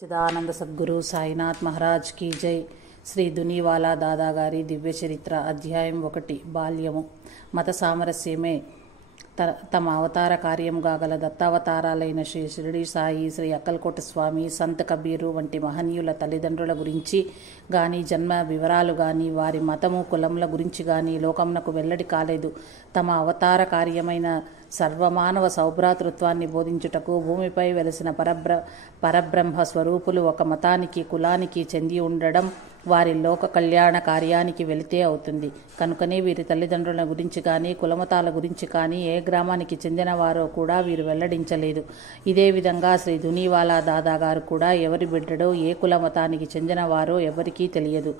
చిదానంద సద్గురు సాయినాథ్ మహారాజ్ కీ జై. శ్రీ దునివాలా దాదా గారి దివ్య చరిత్ర. అధ్యాయం 1. బాల్యము. మత సామరస్యమే తమ అవతార కార్యంగా గల దత్తావతారాలైన శ్రీ షిరిడి సాయి, శ్రీ అక్కల్కోట స్వామి, సంత్ కబీరు వంటి మహనీయుల తల్లిదండ్రుల గురించి గాని, జన్మ వివరాలు గాని, వారి మతము కులముల గురించి గాని లోకమునకు వెల్లడి కాలేదు. తమ అవతార కార్యమైన సర్వమానవ సౌభ్రాతృత్వాన్ని బోధించుటకు భూమిపై వెలసిన పరబ్రహ్మ స్వరూపులు ఒక మతానికి కులానికి చెంది ఉండడం వారి లోక కళ్యాణ కార్యానికి వెళితే అవుతుంది. కనుకనే వీరి తల్లిదండ్రుల గురించి కానీ, కులమతాల గురించి కానీ, ఏ గ్రామానికి చెందిన వారో కూడా వీరు వెల్లడించలేదు. ఇదే విధంగా శ్రీ దునివాలా దాదా గారు కూడా ఎవరి బిడ్డడో, ఏ కుల మతానికి చెందిన వారో ఎవరికీ తెలియదు.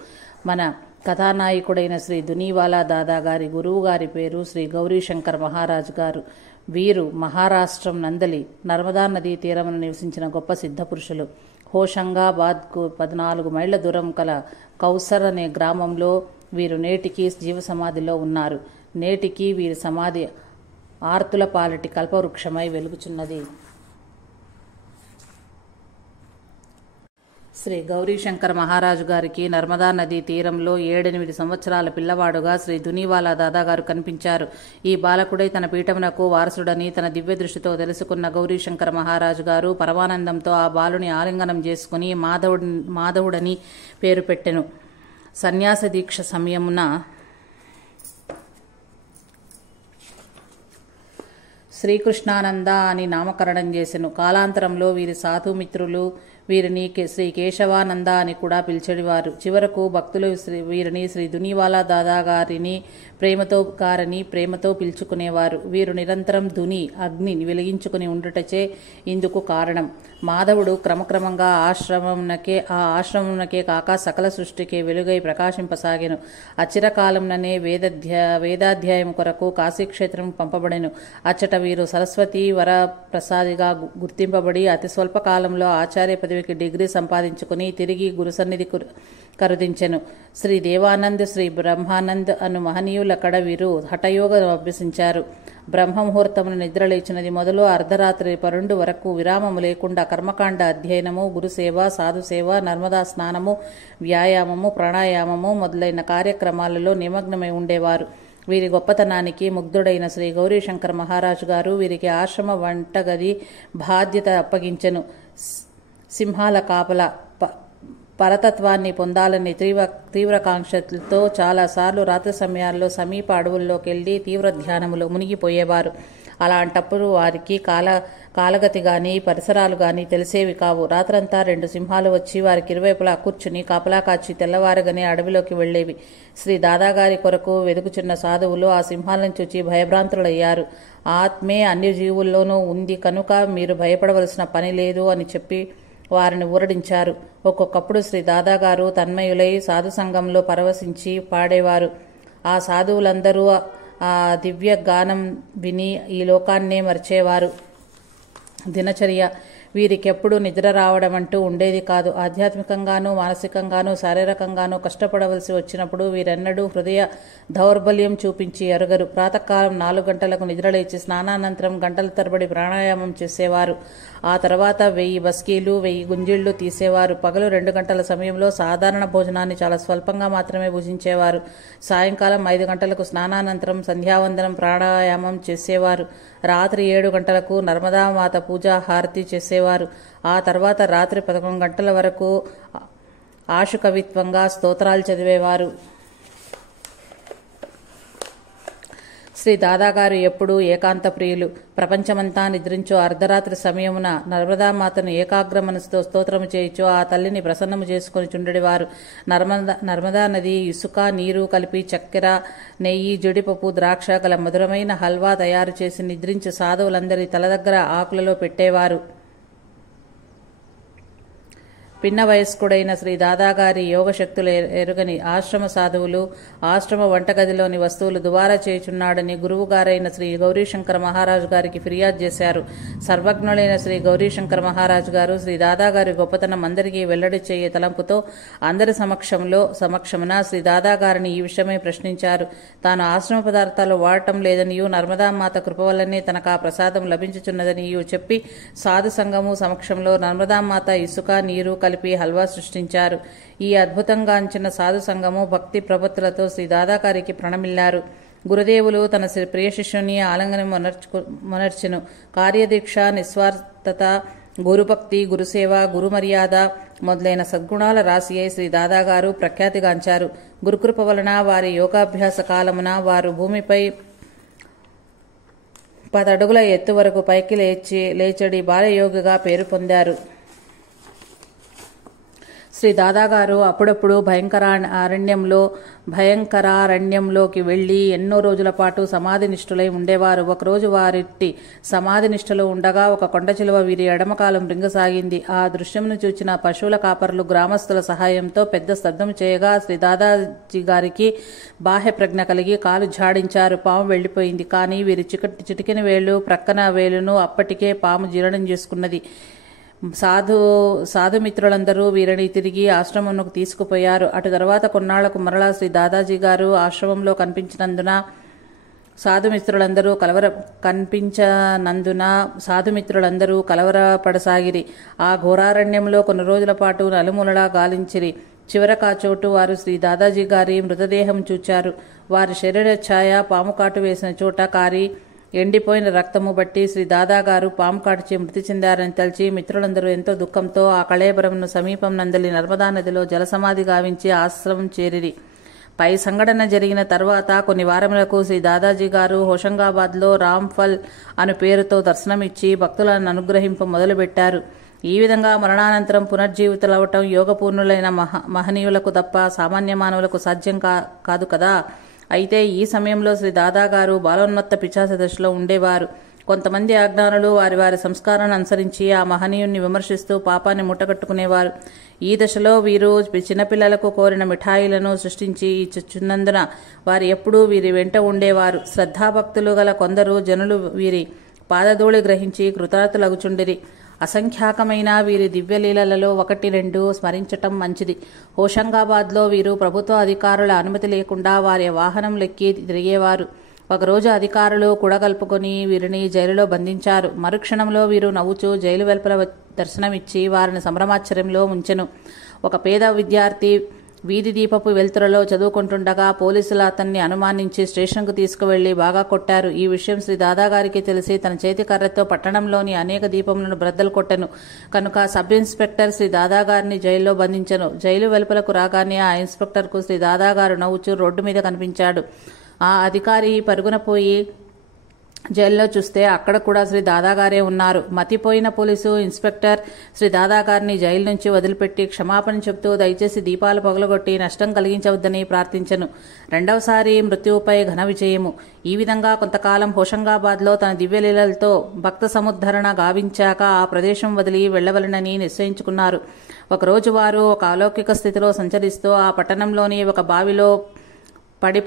మన కథానాయకుడైన శ్రీ దునివాలా దాదా గారి గురువు గారి పేరు శ్రీ గౌరీశంకర్ మహారాజ్ గారు. వీరు మహారాష్ట్రం నందలి నర్మదా నదీ తీరమున నివసించిన గొప్ప సిద్ధపురుషులు. హోషంగాబాద్కు 14 మైళ్ళ దూరం కల కౌసర్ అనే గ్రామంలో వీరు నేటికి జీవసమాధిలో ఉన్నారు. నేటికి వీరి సమాధి ఆర్తుల పాలటి కల్పవృక్షమై వెలుగుచున్నది. శ్రీ గౌరీశంకర్ మహారాజు గారికి నర్మదా నదీ తీరంలో 7-8 సంవత్సరాల పిల్లవాడుగా శ్రీ దునివాలా దాదా గారు కనిపించారు. ఈ బాలకుడై తన పీఠమునకు వారసుడని తన దివ్య దృష్టితో తెలుసుకున్న గౌరీశంకర్ మహారాజు గారు పరమానందంతో ఆ బాలుని ఆలింగనం చేసుకుని మాధవుడని పేరు పెట్టెను. సన్యాస దీక్ష సమయమున శ్రీకృష్ణానంద అని నామకరణం చేసెను. కాలాంతరంలో వీరి సాధుమిత్రులు వీరిని శ్రీ కేశవానంద అని కూడా పిలిచేవారు. చివరకు భక్తులు వీరిని శ్రీ దునివాలా దాదా గారిని ప్రేమతో పిలుచుకునేవారు. వీరు నిరంతరం ధుని అగ్ని వెలిగించుకుని ఉండుటచే ఇందుకు కారణం. మాధవుడు క్రమక్రమంగా ఆశ్రమమునకే కాక సకల సృష్టికే వెలుగై ప్రకాశింపసాగెను. అచిరకాలంలోనే వేదాధ్యాయం కొరకు కాశీక్షేత్రం పంపబడెను. అచ్చట వీరు సరస్వతి వరప్రసాదిగా గుర్తింపబడి అతి స్వల్ప కాలంలో ఆచార్య పదవికి డిగ్రీ సంపాదించుకుని తిరిగి గురుసన్నిధి కరుదించెను. శ్రీ దేవానంద్, శ్రీ బ్రహ్మానంద్ అను మహనీయుల కడ వీరు హఠయోగం అభ్యసించారు. బ్రహ్మముహూర్తమును నిద్రలేచినది మొదలు అర్ధరాత్రి 12 వరకు విరామము లేకుండా కర్మకాండ అధ్యయనము, గురుసేవ, సాధుసేవ, నర్మదా స్నానము, వ్యాయామము, ప్రాణాయామము మొదలైన కార్యక్రమాలలో నిమగ్నమై ఉండేవారు. వీరి గొప్పతనానికి ముగ్ధుడైన శ్రీ గౌరీశంకర్ మహారాజు గారు వీరికి ఆశ్రమ వంటగది బాధ్యత అప్పగించెను. సింహాల కాపల పరతత్వాన్ని పొందాలని తీవ్రకాంక్షలతో చాలాసార్లు రాత్రి సమయాల్లో సమీప అడవుల్లోకెళ్లి తీవ్ర ధ్యానములో మునిగిపోయేవారు. అలాంటప్పుడు వారికి కాలగతి గాని పరిసరాలు గాని తెలిసేవి కావు. రాత్రంతా 2 సింహాలు వచ్చి వారికి ఇరువైపులా కూర్చుని కాపలా కాచి తెల్లవారగానే అడవిలోకి వెళ్లేవి. శ్రీ దాదాగారి కొరకు వెదుకుచున్న సాధువులు ఆ సింహాలను చూచి భయభ్రాంతులయ్యారు. ఆత్మే అన్ని జీవుల్లోనూ ఉంది కనుక మీరు భయపడవలసిన పని లేదు అని చెప్పి వారిని ఊరడించారు. ఒక్కొక్కప్పుడు శ్రీ దాదాగారు తన్మయులై సాధు సంఘంలో పరవశించి పాడేవారు. ఆ సాధువులందరూ ఆ దివ్య గానం విని ఈ లోకాన్నే మర్చేవారు. దినచర్య వీరికెప్పుడు నిద్ర రావడం అంటూ ఉండేది కాదు. ఆధ్యాత్మికంగానూ మానసికంగానూ శారీరకంగానూ కష్టపడవలసి వచ్చినప్పుడు వీరెన్నడూ హృదయ దౌర్బల్యం చూపించి ఎరగరు. ప్రాతకాలం 4 గంటలకు నిద్రలేచి స్నానానంతరం గంటల తరబడి ప్రాణాయామం చేసేవారు. ఆ తర్వాత 1000 బస్కీలు 1000 గుంజిళ్లు తీసేవారు. పగలు 2 గంటల సమయంలో సాధారణ భోజనాన్ని చాలా స్వల్పంగా మాత్రమే భుజించేవారు. సాయంకాలం 5 గంటలకు స్నానానంతరం సంధ్యావందనం ప్రాణాయామం చేసేవారు. రాత్రి 7 గంటలకు నర్మదామాత పూజా హారతి చేసేవారు. ఆ తర్వాత రాత్రి 11 గంటల వరకు ఆశుకవిత్వంగా స్తోత్రాలు చదివేవారు. శ్రీ దాదాగారు ఎప్పుడూ ఏకాంత ప్రియులు. ప్రపంచమంతా నిద్రించో అర్ధరాత్రి సమయమున నర్మదామాతను ఏకాగ్ర మనసుతో స్తోత్రము చేయించు ఆ తల్లిని ప్రసన్నము చేసుకుని చుండెడివారు. నర్మదా నది ఇసుక నీరు కలిపి చక్కెర, నెయ్యి, జీడిపప్పు, ద్రాక్ష గల మధురమైన హల్వా తయారు చేసి నిద్రించే సాధువులందరి తల దగ్గర ఆకులలో పెట్టేవారు. పిన్న వయస్కుడైన శ్రీ దాదాగారి యోగశక్తులు ఎరుగని ఆశ్రమ సాధువులు ఆశ్రమ వంటగదిలోని వస్తువులు దుబారా చేయుచున్నాడని గురువుగారైన శ్రీ గౌరీశంకర మహారాజు గారికి ఫిర్యాదు చేశారు. సర్వజ్ఞులైన శ్రీ గౌరీశంకర మహారాజు గారు శ్రీ దాదాగారి గొప్పతనం అందరికీ వెల్లడి చేయే తలంపుతో అందరి సమక్షమున శ్రీ దాదాగారిని ఈ విషయమై ప్రశ్నించారు. తాను ఆశ్రమ పదార్థాలు వాడటం లేదనియూ నర్మదామాత కృప వల్లనే తనకు ఆ ప్రసాదం లభించుచున్నదనియూ చెప్పి సాధు సంఘము సమక్షంలో నర్మదామాత ఇసుక నీరు కలిపి హల్వా సృష్టించారు. ఈ అద్భుతంగాంచిన సాధు సంఘము భక్తి ప్రపత్తులతో శ్రీ దాదాగారికి ప్రణమిల్లారు. గురుదేవులు తన ప్రియ శిష్యుని ఆలింగనం మొనర్చెను. కార్యదీక్ష, నిస్వార్థత, గురుభక్తి, గురుసేవ, గురుమర్యాద మొదలైన సద్గుణాల రాశియే శ్రీ దాదాగారు ప్రఖ్యాతిగాంచారు. గురుకృప వలన వారి యోగాభ్యాస కాలమున వారు భూమిపై 10 అడుగుల ఎత్తు వరకు పైకి లేచడి బాలయోగిగా పేరు పొందారు. శ్రీ దాదాగారు అప్పుడప్పుడు భయంకరారణ్యంలోకి వెళ్లి ఎన్నో రోజుల పాటు సమాధి నిష్ఠులై ఉండేవారు. ఒకరోజు వారిట్టి సమాధి నిష్ఠలో ఉండగా ఒక కొండ చిలువ వీరి ఎడమకాలం రింగసాగింది. ఆ దృశ్యంను చూచిన పశువుల కాపరులు గ్రామస్తుల సహాయంతో పెద్ద స్తబ్దం చేయగా శ్రీ దాదాజీ గారికి బాహ్య ప్రజ్ఞ కలిగి కాలు ఝాడించారు. పాము వెళ్లిపోయింది. కానీ వీరి చిటికెన వేళ్లు ప్రక్కన వేలును అప్పటికే పాము జీర్ణం చేసుకున్నది. సాధుమిత్రులందరూ వీరిని తిరిగి ఆశ్రమంలోకి తీసుకుపోయారు. అటు తర్వాత కొన్నాళ్లకు మరలా శ్రీ దాదాజీ గారు ఆశ్రమంలో కనిపించినందున సాధుమిత్రులందరూ కలవరపడసాగిరి. ఆ ఘోరారణ్యంలో కొన్ని రోజుల పాటు నలుమూలలా గాలించిరి. చివరకు ఆ చోటు వారు శ్రీ దాదాజీ గారి మృతదేహం చూచారు. వారి శరీర ఛాయ పాము కాటు వేసిన చోట కారి ఎండిపోయిన రక్తము బట్టి శ్రీ దాదాగారు పాము కాటుచే మృతి చెందారని తలిచి మిత్రులందరూ ఎంతో దుఃఖంతో ఆ కళేబరంను సమీపం నందలి నర్మదా నదిలో జలసమాధి గావించి ఆశ్రమం చేరిరి. పై సంఘటన జరిగిన తర్వాత కొన్ని వారములకు శ్రీ దాదాజీ గారు హోషంగాబాద్లో రాంఫల్ అను పేరుతో దర్శనమిచ్చి భక్తులను అనుగ్రహింప మొదలుపెట్టారు. ఈ విధంగా మరణానంతరం పునర్జీవితులవటం యోగపూర్ణులైన మహనీయులకు తప్ప సామాన్య మానవులకు సాధ్యం కాదు కదా. అయితే ఈ సమయంలో శ్రీ దాదాగారు బాలోన్మత్త పిశాచ దశలో ఉండేవారు. కొంతమంది అజ్ఞానులు వారి వారి సంస్కారాన్ని అనుసరించి ఆ మహనీయుణ్ణి విమర్శిస్తూ పాపాన్ని ముట్టగట్టుకునేవారు. ఈ దశలో వీరు చిన్నపిల్లలకు కోరిన మిఠాయిలను సృష్టించి ఇచ్చుచున్నందున వారు ఎప్పుడూ వీరి వెంట ఉండేవారు. శ్రద్ధాభక్తులు గల కొందరు జనులు వీరి పాదధూళి గ్రహించి కృతార్థులగుచుండిరి. అసంఖ్యాకమైన వీరి దివ్యలీలలో 1-2 స్మరించటం మంచిది. హోషంగాబాద్లో వీరు ప్రభుత్వ అధికారుల అనుమతి లేకుండా వారి వాహనం లెక్కి తిరిగేవారు. ఒకరోజు అధికారులు కూడగల్పుకొని వీరిని జైలులో బంధించారు. మరుక్షణంలో వీరు నవ్వుచూ జైలు వెలుపల దర్శనమిచ్చి వారిని సంభ్రమాశ్చర్యంలో ముంచెను. ఒక పేద విద్యార్థి వీధి దీపపు వెలుతురలో చదువుకుంటుండగా పోలీసులు అతన్ని అనుమానించి స్టేషన్కు తీసుకువెళ్లి బాగా కొట్టారు. ఈ విషయం శ్రీ దాదాగారికి తెలిసి తన చేతి కర్రతో పట్టణంలోని అనేక దీపములను బ్రద్దలు కొట్టెను. కనుక సబ్ ఇన్స్పెక్టర్ శ్రీ దాదాగారిని జైల్లో బంధించెను. జైలు వెలుపలకు రాగానే ఆ ఇన్స్పెక్టర్కు శ్రీ దాదాగారు నవ్వుచూ రోడ్డు మీద కనిపించాడు. ఆ అధికారి పరుగున పోయి జైల్లో చూస్తే అక్కడ కూడా శ్రీ దాదాగారే ఉన్నారు. మతిపోయిన పోలీసు ఇన్స్పెక్టర్ శ్రీ దాదాగారిని జైలు నుంచి వదిలిపెట్టి క్షమాపణ చెబుతూ దయచేసి దీపాలు పగలగొట్టి నష్టం కలిగించవద్దని ప్రార్థించెను. రెండవసారి మృత్యువుపై ఘన విజయము. ఈ విధంగా కొంతకాలం హోషంగాబాద్లో తన దివ్యలీలలతో భక్త సముద్ధరణ గావించాక ఆ ప్రదేశం వదిలి వెళ్లవలనని నిశ్చయించుకున్నారు. ఒకరోజు వారు ఒక అలౌకిక స్థితిలో సంచరిస్తూ ఆ పట్టణంలోని ఒక బావిలో పడి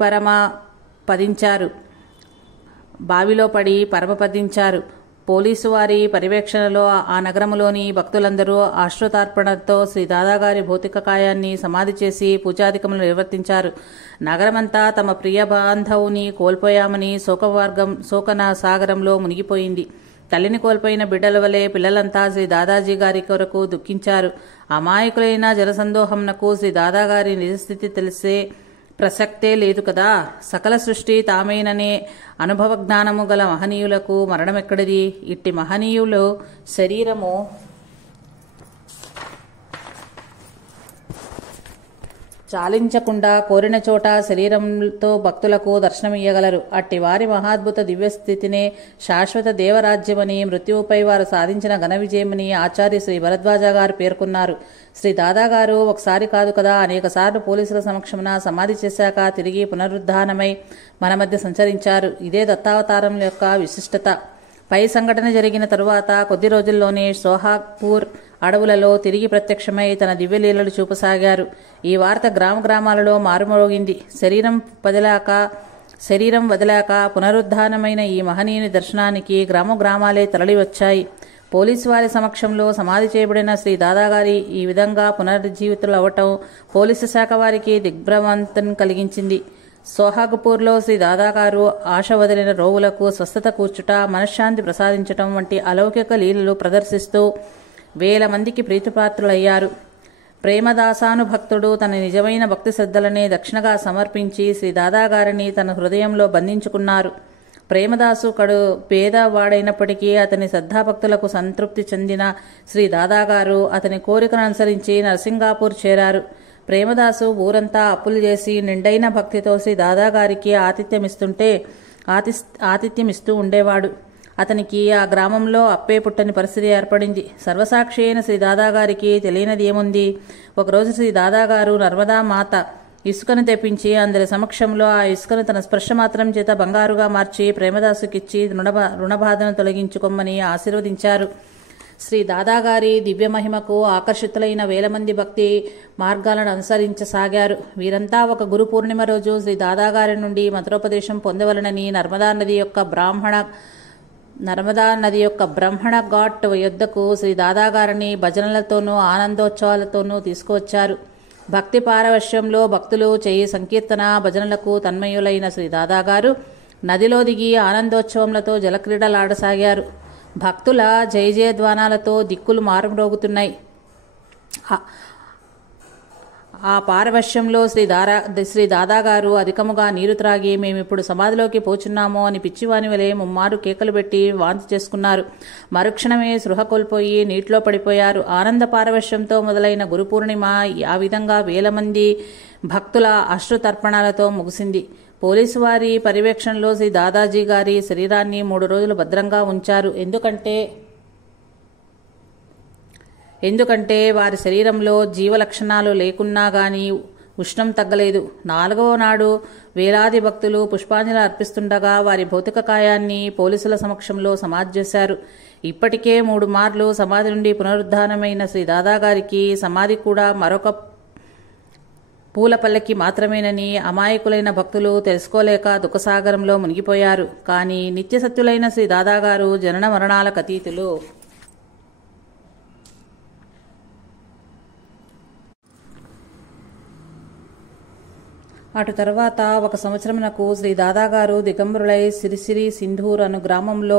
పరమపదించారు. పోలీసు వారి పర్యవేక్షణలో ఆ నగరంలోని భక్తులందరూ ఆశ్రుతార్పణతో శ్రీ దాదాగారి భౌతిక కాయాన్ని సమాధి చేసి పూజాధికములు నిర్వర్తించారు. నగరమంతా తమ ప్రియ బాంధవుని కోల్పోయామని శోకన సాగరంలో మునిగిపోయింది. తల్లిని కోల్పోయిన బిడ్డల వలె పిల్లలంతా శ్రీ దాదాజీ గారి కొరకు దుఃఖించారు. అమాయకులైన జనసందోహంనకు శ్రీ దాదాగారి నిజస్థితి తెలిసే ప్రసక్తే లేదు కదా. సకల సృష్టి తామేననే అనుభవ జ్ఞానము గల మహనీయులకు మరణమెక్కడిది? ఇట్టి మహనీయులు శరీరము చాలించకుండా కోరిన చోట శరీరంతో భక్తులకు దర్శనమియ్యగలరు. అట్టి వారి మహాద్భుత దివ్యస్థితినే శాశ్వత దేవరాజ్యమని, మృత్యువుపై వారు సాధించిన ఘన విజయమని ఆచార్య శ్రీ భరద్వాజ గారు పేర్కొన్నారు. శ్రీ దాదాగారు ఒకసారి కాదు కదా అనేకసార్లు పోలీసుల సమక్షమున సమాధి చేశాక తిరిగి పునరుద్ధానమై మన మధ్య సంచరించారు. ఇదే దత్తావతారం యొక్క విశిష్టత. పై సంఘటన జరిగిన తరువాత కొద్ది రోజుల్లోనే సోహాగ్పూర్ అడవులలో తిరిగి ప్రత్యక్షమై తన దివ్యలీలలు చూపసాగారు. ఈ వార్త గ్రామాలలో మారుమోగింది. శరీరం వదిలాక పునరుద్ధానమైన ఈ మహనీయుని దర్శనానికి గ్రామాలే తరలివచ్చాయి. పోలీసు వారి సమక్షంలో సమాధి చేయబడిన శ్రీ దాదాగారి ఈ విధంగా పునరుజ్జీవితులవ్వటం పోలీసు శాఖ వారికి దిగ్భ్రమంతం కలిగించింది. సోహాగపూర్లో శ్రీ దాదాగారు ఆశ వదిలిన రోగులకు స్వస్థత కూర్చుట, మనశ్శాంతి ప్రసాదించటం వంటి అలౌకిక లీలలు ప్రదర్శిస్తూ వేల మందికి ప్రీతిపాత్రులయ్యారు. ప్రేమదాసానుభక్తుడు తన నిజమైన భక్తి శ్రద్ధలనే దక్షిణగా సమర్పించి శ్రీ దాదాగారిని తన హృదయంలో బంధించుకున్నారు. ప్రేమదాసు పేదవాడైనప్పటికీ అతని శ్రద్ధాభక్తులకు సంతృప్తి చెందిన శ్రీ దాదాగారు అతని కోరికను అనుసరించి నరసింగాపూర్ చేరారు. ప్రేమదాసు ఊరంతా అప్పులు చేసి నిండైన భక్తితో శ్రీ దాదాగారికి ఆతిథ్యమిస్తూ ఉండేవాడు. అతనికి ఆ గ్రామంలో అప్పే పుట్టని పరిస్థితి ఏర్పడింది. సర్వసాక్షి అయిన శ్రీ దాదాగారికి తెలియనిది ఏముంది? ఒకరోజు శ్రీ దాదాగారు నర్మదా మాత ఇసుకను తెప్పించి అందరి సమక్షంలో ఆ ఇసుకను తన స్పర్శ మాత్రం చేత బంగారుగా మార్చి ప్రేమదాసుకిచ్చి రుణబాధను తొలగించుకోమని ఆశీర్వదించారు. శ్రీ దాదాగారి దివ్య మహిమకు ఆకర్షితులైన వేల మంది భక్తి మార్గాలను అనుసరించసాగారు. వీరంతా ఒక గురు పూర్ణిమ రోజు శ్రీ దాదాగారి నుండి మంత్రోపదేశం పొందవలనని నర్మదా నది యొక్క బ్రహ్మణ ఘాట్ యొద్దకు శ్రీ దాదాగారిని భజనలతోనూ ఆనందోత్సవాలతోనూ తీసుకువచ్చారు. భక్తి పారవశ్యంలో భక్తులు చేయి సంకీర్తన భజనలకు తన్మయులైన శ్రీ దాదాగారు నదిలో దిగి ఆనందోత్సవములతో జలక్రీడలాడసాగారు. భక్తుల జయజయధ్వానాలతో దిక్కులు మారుమ్రోగుతున్నాయి. ఆ పారవశ్యంలో శ్రీ దాదాగారు అధికముగా నీరు త్రాగి మేమిప్పుడు సమాధిలోకి పోచున్నామో అని పిచ్చివాని వలె ముమ్మారు కేకలు పెట్టి వాంతి చేసుకున్నారు. మరుక్షణమే సృహ కోల్పోయి నీటిలో పడిపోయారు. ఆనంద పారవశ్యంతో మొదలైన గురు పూర్ణిమ ఆ విధంగా వేల మంది భక్తుల అశ్రుతర్పణాలతో ముగిసింది. పోలీసు వారి పర్యవేక్షణలో శ్రీ దాదాజీ గారి శరీరాన్ని 3 రోజులు భద్రంగా ఉంచారు. ఎందుకంటే వారి శరీరంలో జీవలక్షణాలు లేకున్నా గాని ఉష్ణం తగ్గలేదు. 4వ నాడు వేలాది భక్తులు పుష్పాంజలి అర్పిస్తుండగా వారి భౌతిక కాయాన్ని పోలీసుల సమక్షంలో సమాధి చేశారు. ఇప్పటికే 3 మార్లు సమాధి నుండి పునరుద్ధానమైన శ్రీ దాదాగారికి సమాధి కూడా మరొక పూలపల్లకి మాత్రమేనని అమాయకులైన భక్తులు తెలుసుకోలేక దుఃఖసాగరంలో మునిగిపోయారు. కానీ నిత్యసత్యులైన శ్రీ దాదాగారు జనన మరణాలకు అతీతులు. అటు తర్వాత 1 సంవత్సరమునకు శ్రీ దాదాగారు దిగంబరులై సిరిసిరి సింధూర్ అను గ్రామంలో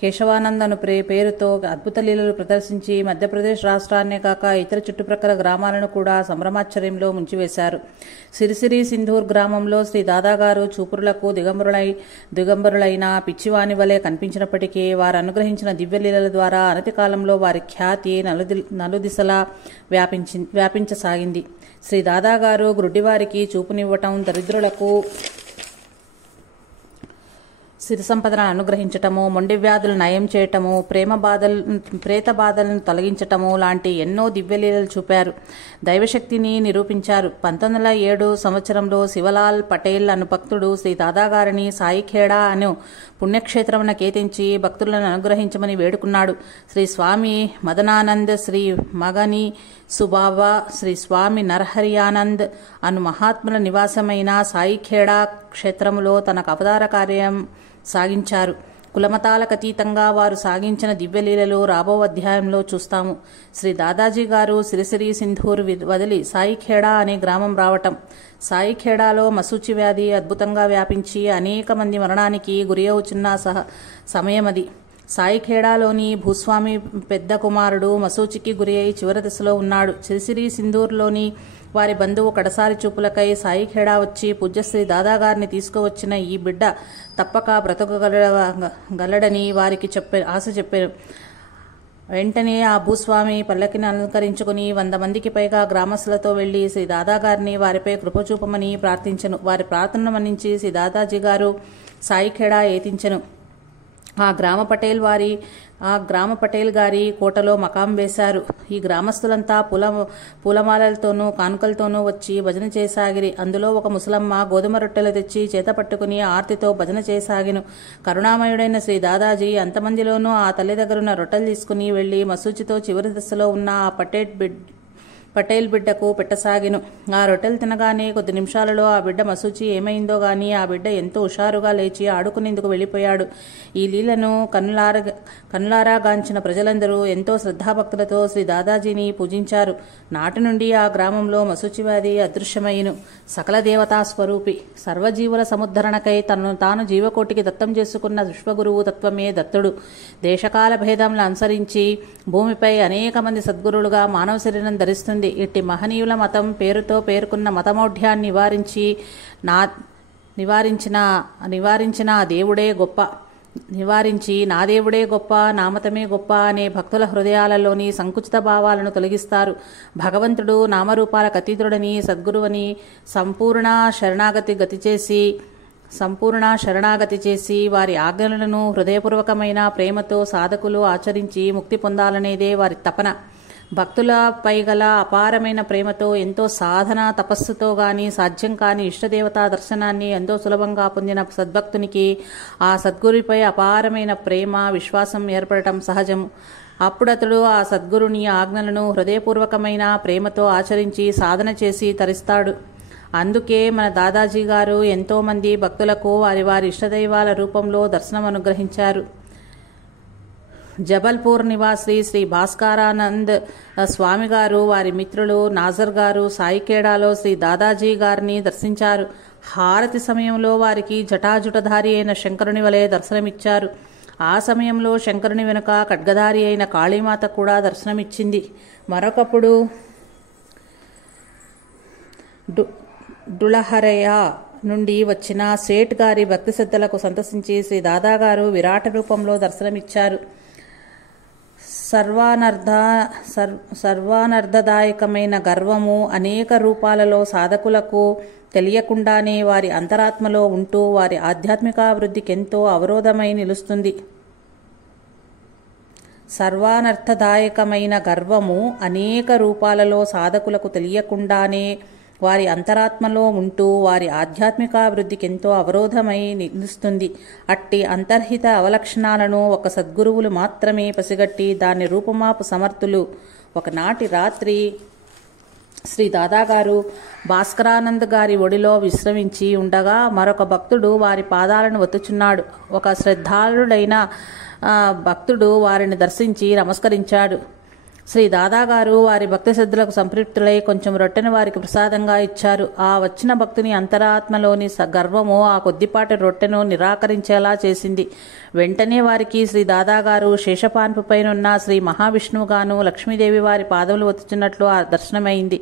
కేశవానంద్ అను పేరుతో అద్భుత లీలలు ప్రదర్శించి మధ్యప్రదేశ్ రాష్ట్రాన్నే కాక ఇతర చుట్టుప్రక్కల గ్రామాలను కూడా సంభ్రమాశ్చర్యంలో ముంచివేశారు. సిరిసిరి సింధూర్ గ్రామంలో శ్రీ దాదాగారు చూపురులకు దిగంబరులైన పిచ్చివాని వలె కనిపించినప్పటికీ వారు అనుగ్రహించిన దివ్యలీలల ద్వారా అనతి కాలంలో వారి ఖ్యాతి నలుదిశలా వ్యాపించసాగింది. శ్రీ దాదాగారు గ్రుడ్డివారికి చూపునివ్వటం, దరిద్రులకు సిరి సంపదలను అనుగ్రహించటము, మొండి వ్యాధులు నయం చేయటము, ప్రేత బాధలను తొలగించటము లాంటి ఎన్నో దివ్యలీలలు చూపారు. దైవశక్తిని నిరూపించారు. 1907 సంవత్సరంలో శివలాల్ పటేల్ అను భక్తుడు శ్రీ దాదాగారిని సాయిఖేడా అను పుణ్యక్షేత్రమున కేతించి భక్తులను అనుగ్రహించమని వేడుకున్నాడు. శ్రీ స్వామి మదనానంద్, శ్రీ మగని సుబాబా, శ్రీ స్వామి నరహరియానంద్ అను మహాత్ముల నివాసమైన సాయిఖేడా క్షేత్రములో తనకు అవతార కార్యం సాగించారు. కులమతాలకు అతీతంగా వారు సాగించిన దివ్యలీలలు రాబో అధ్యాయంలో చూస్తాము. శ్రీ దాదాజీ గారు సిరిసిరి సింధూర్ వదిలి సాయిఖేడా అనే గ్రామం రావటం, సాయిఖేడాలో మసూచి వ్యాధి అద్భుతంగా వ్యాపించి అనేక మంది మరణానికి గురి అవుతున్న సమయమది. సాయిఖేడాలోని భూస్వామి పెద్ద కుమారుడు మసూచికి గురి అయి చివరి దశలో ఉన్నాడు. సిరిసిరి సింధూర్లోని వారి బంధువు కడసారి చూపులకై సాయిఖేడా వచ్చి పూజ్యశ్రీ దాదాగారిని తీసుకువచ్చిన ఈ బిడ్డ తప్పక బ్రతకగలడని వారికి ఆశ చెప్పారు. వెంటనే ఆ భూస్వామి పల్లకిని అలంకరించుకుని 100 మందికి పైగా గ్రామస్తులతో వెళ్లి శ్రీ దాదాగారిని వారిపై కృపచూపమని ప్రార్థించెను. వారి ప్రార్థనను మన్నించి శ్రీ దాదాజీ గారు సాయిఖేడా ఏతించెను. ఆ గ్రామ పటేల్ గారి కోటలో మకాం వేశారు. ఈ గ్రామస్తులంతా పూలమాలలతోనూ కానుకలతోనూ వచ్చి భజన చేసాగిరి. అందులో ఒక ముసలమ్మ గోధుమ రొట్టెలు తెచ్చి చేత పట్టుకుని ఆర్తితో భజన చేసాగిను. కరుణామయుడైన శ్రీ దాదాజీ అంతమందిలోనూ ఆ తల్లి దగ్గరున్న రొట్టెలు తీసుకుని వెళ్లి మసూచితో చివరి దశలో ఉన్న ఆ పటేల్ బిడ్డకు పెట్టసాగిను. ఆ రొట్టెలు తినగానే కొద్ది నిమిషాలలో ఆ బిడ్డ మసూచి ఏమైందో గాని ఆ బిడ్డ ఎంతో హుషారుగా లేచి ఆడుకునేందుకు వెళ్ళిపోయాడు. ఈ లీలను కన్నులారా గాంచిన ప్రజలందరూ ఎంతో శ్రద్ధాభక్తులతో శ్రీ దాదాజీని పూజించారు. నాటి నుండి ఆ గ్రామంలో మసూచివాది అదృశ్యమయ్యను. సకల దేవతా స్వరూపి, సర్వజీవుల సముద్ధరణకై తనను తాను జీవకోటికి దత్తం చేసుకున్న విశ్వగురువు తత్వమే దత్తుడు. దేశకాల భేదములను అనుసరించి భూమిపై అనేక మంది సద్గురులుగా మానవ శరీరం ధరిస్తుంది. ఇట్టి మహనీయుల మతం పేరుతో పేర్కొన్న మతమౌఢ్యాన్ని నివారించిన ఆ దేవుడే గొప్ప. నా దేవుడే గొప్ప, నా మతమే గొప్ప అనే భక్తుల హృదయాలలోని సంకుచిత భావాలను తొలగిస్తారు. భగవంతుడు నామరూపాలకు అతీతుడని, సద్గురువని సంపూర్ణ శరణాగతి చేసి వారి ఆజ్ఞలను హృదయపూర్వకమైన ప్రేమతో సాధకులు ఆచరించి ముక్తి పొందాలనేదే వారి తపన. భక్తులపై గల అపారమైన ప్రేమతో ఎంతో సాధన తపస్సుతో గాని సాధ్యం కాని ఇష్టదేవతా దర్శనాన్ని ఎంతో సులభంగా పొందిన సద్భక్తునికి ఆ సద్గురుపై అపారమైన ప్రేమ విశ్వాసం ఏర్పడటం సహజము. అప్పుడతడు ఆ సద్గురుని ఆజ్ఞలను హృదయపూర్వకమైన ప్రేమతో ఆచరించి సాధన చేసి తరిస్తాడు. అందుకే మన దాదాజీ గారు ఎంతో మంది భక్తులకు వారి వారి ఇష్టదైవాల రూపంలో దర్శనం అనుగ్రహించారు. జబల్పూర్ నివాసి శ్రీ భాస్కరానంద్ స్వామి గారు వారి మిత్రులు నాజర్ గారు సాయిఖేడాలో శ్రీ దాదాజీ గారిని దర్శించారు. హారతి సమయంలో వారికి జటాజుటధారి అయిన శంకరుని వలె దర్శనమిచ్చారు. ఆ సమయంలో శంకరుని వెనుక ఖడ్గధారి అయిన కాళీమాత కూడా దర్శనమిచ్చింది. మరొకప్పుడు డుళహరయ నుండి వచ్చిన సేట్ గారి భక్తి శ్రద్ధలకు సంతసించి శ్రీ దాదాగారు విరాట రూపంలో దర్శనమిచ్చారు. సర్వానర్థదాయకమైన గర్వము అనేక రూపాలలో సాధకులకు తెలియకుండానే వారి అంతరాత్మలో ఉంటూ వారి ఆధ్యాత్మికాభివృద్ధికెంతో అవరోధమై నిలుస్తుంది. సర్వానర్థదాయకమైన గర్వము అనేక రూపాలలో సాధకులకు తెలియకుండానే వారి అంతరాత్మలో ఉంటూ వారి ఆధ్యాత్మికాభివృద్ధికెంతో అవరోధమై నిలుస్తుంది. అట్టి అంతర్హిత అవలక్షణాలను ఒక సద్గురువులు మాత్రమే పసిగట్టి దాన్ని రూపుమాపు సమర్థులు. ఒకనాటి రాత్రి శ్రీ దాదాగారు భాస్కరానంద్ గారి ఒడిలో విశ్రమించి ఉండగా మరొక భక్తుడు వారి పాదాలను ఒత్తుచున్నాడు. ఒక శ్రద్ధాళుడైన భక్తుడు వారిని దర్శించి నమస్కరించాడు. శ్రీ దాదాగారు వారి భక్తి శ్రద్ధలకు సంతృప్తులై కొంచెం రొట్టెను వారికి ప్రసాదంగా ఇచ్చారు. ఆ వచ్చిన భక్తుని అంతరాత్మలోని గర్వము ఆ కొద్దిపాటి రొట్టెను నిరాకరించేలా చేసింది. వెంటనే వారికి శ్రీ దాదాగారు శేషపాన్పుపైనున్న శ్రీ మహావిష్ణువుగాను లక్ష్మీదేవి వారి పాదములు ఒత్తుచున్నట్లు దర్శనమైంది.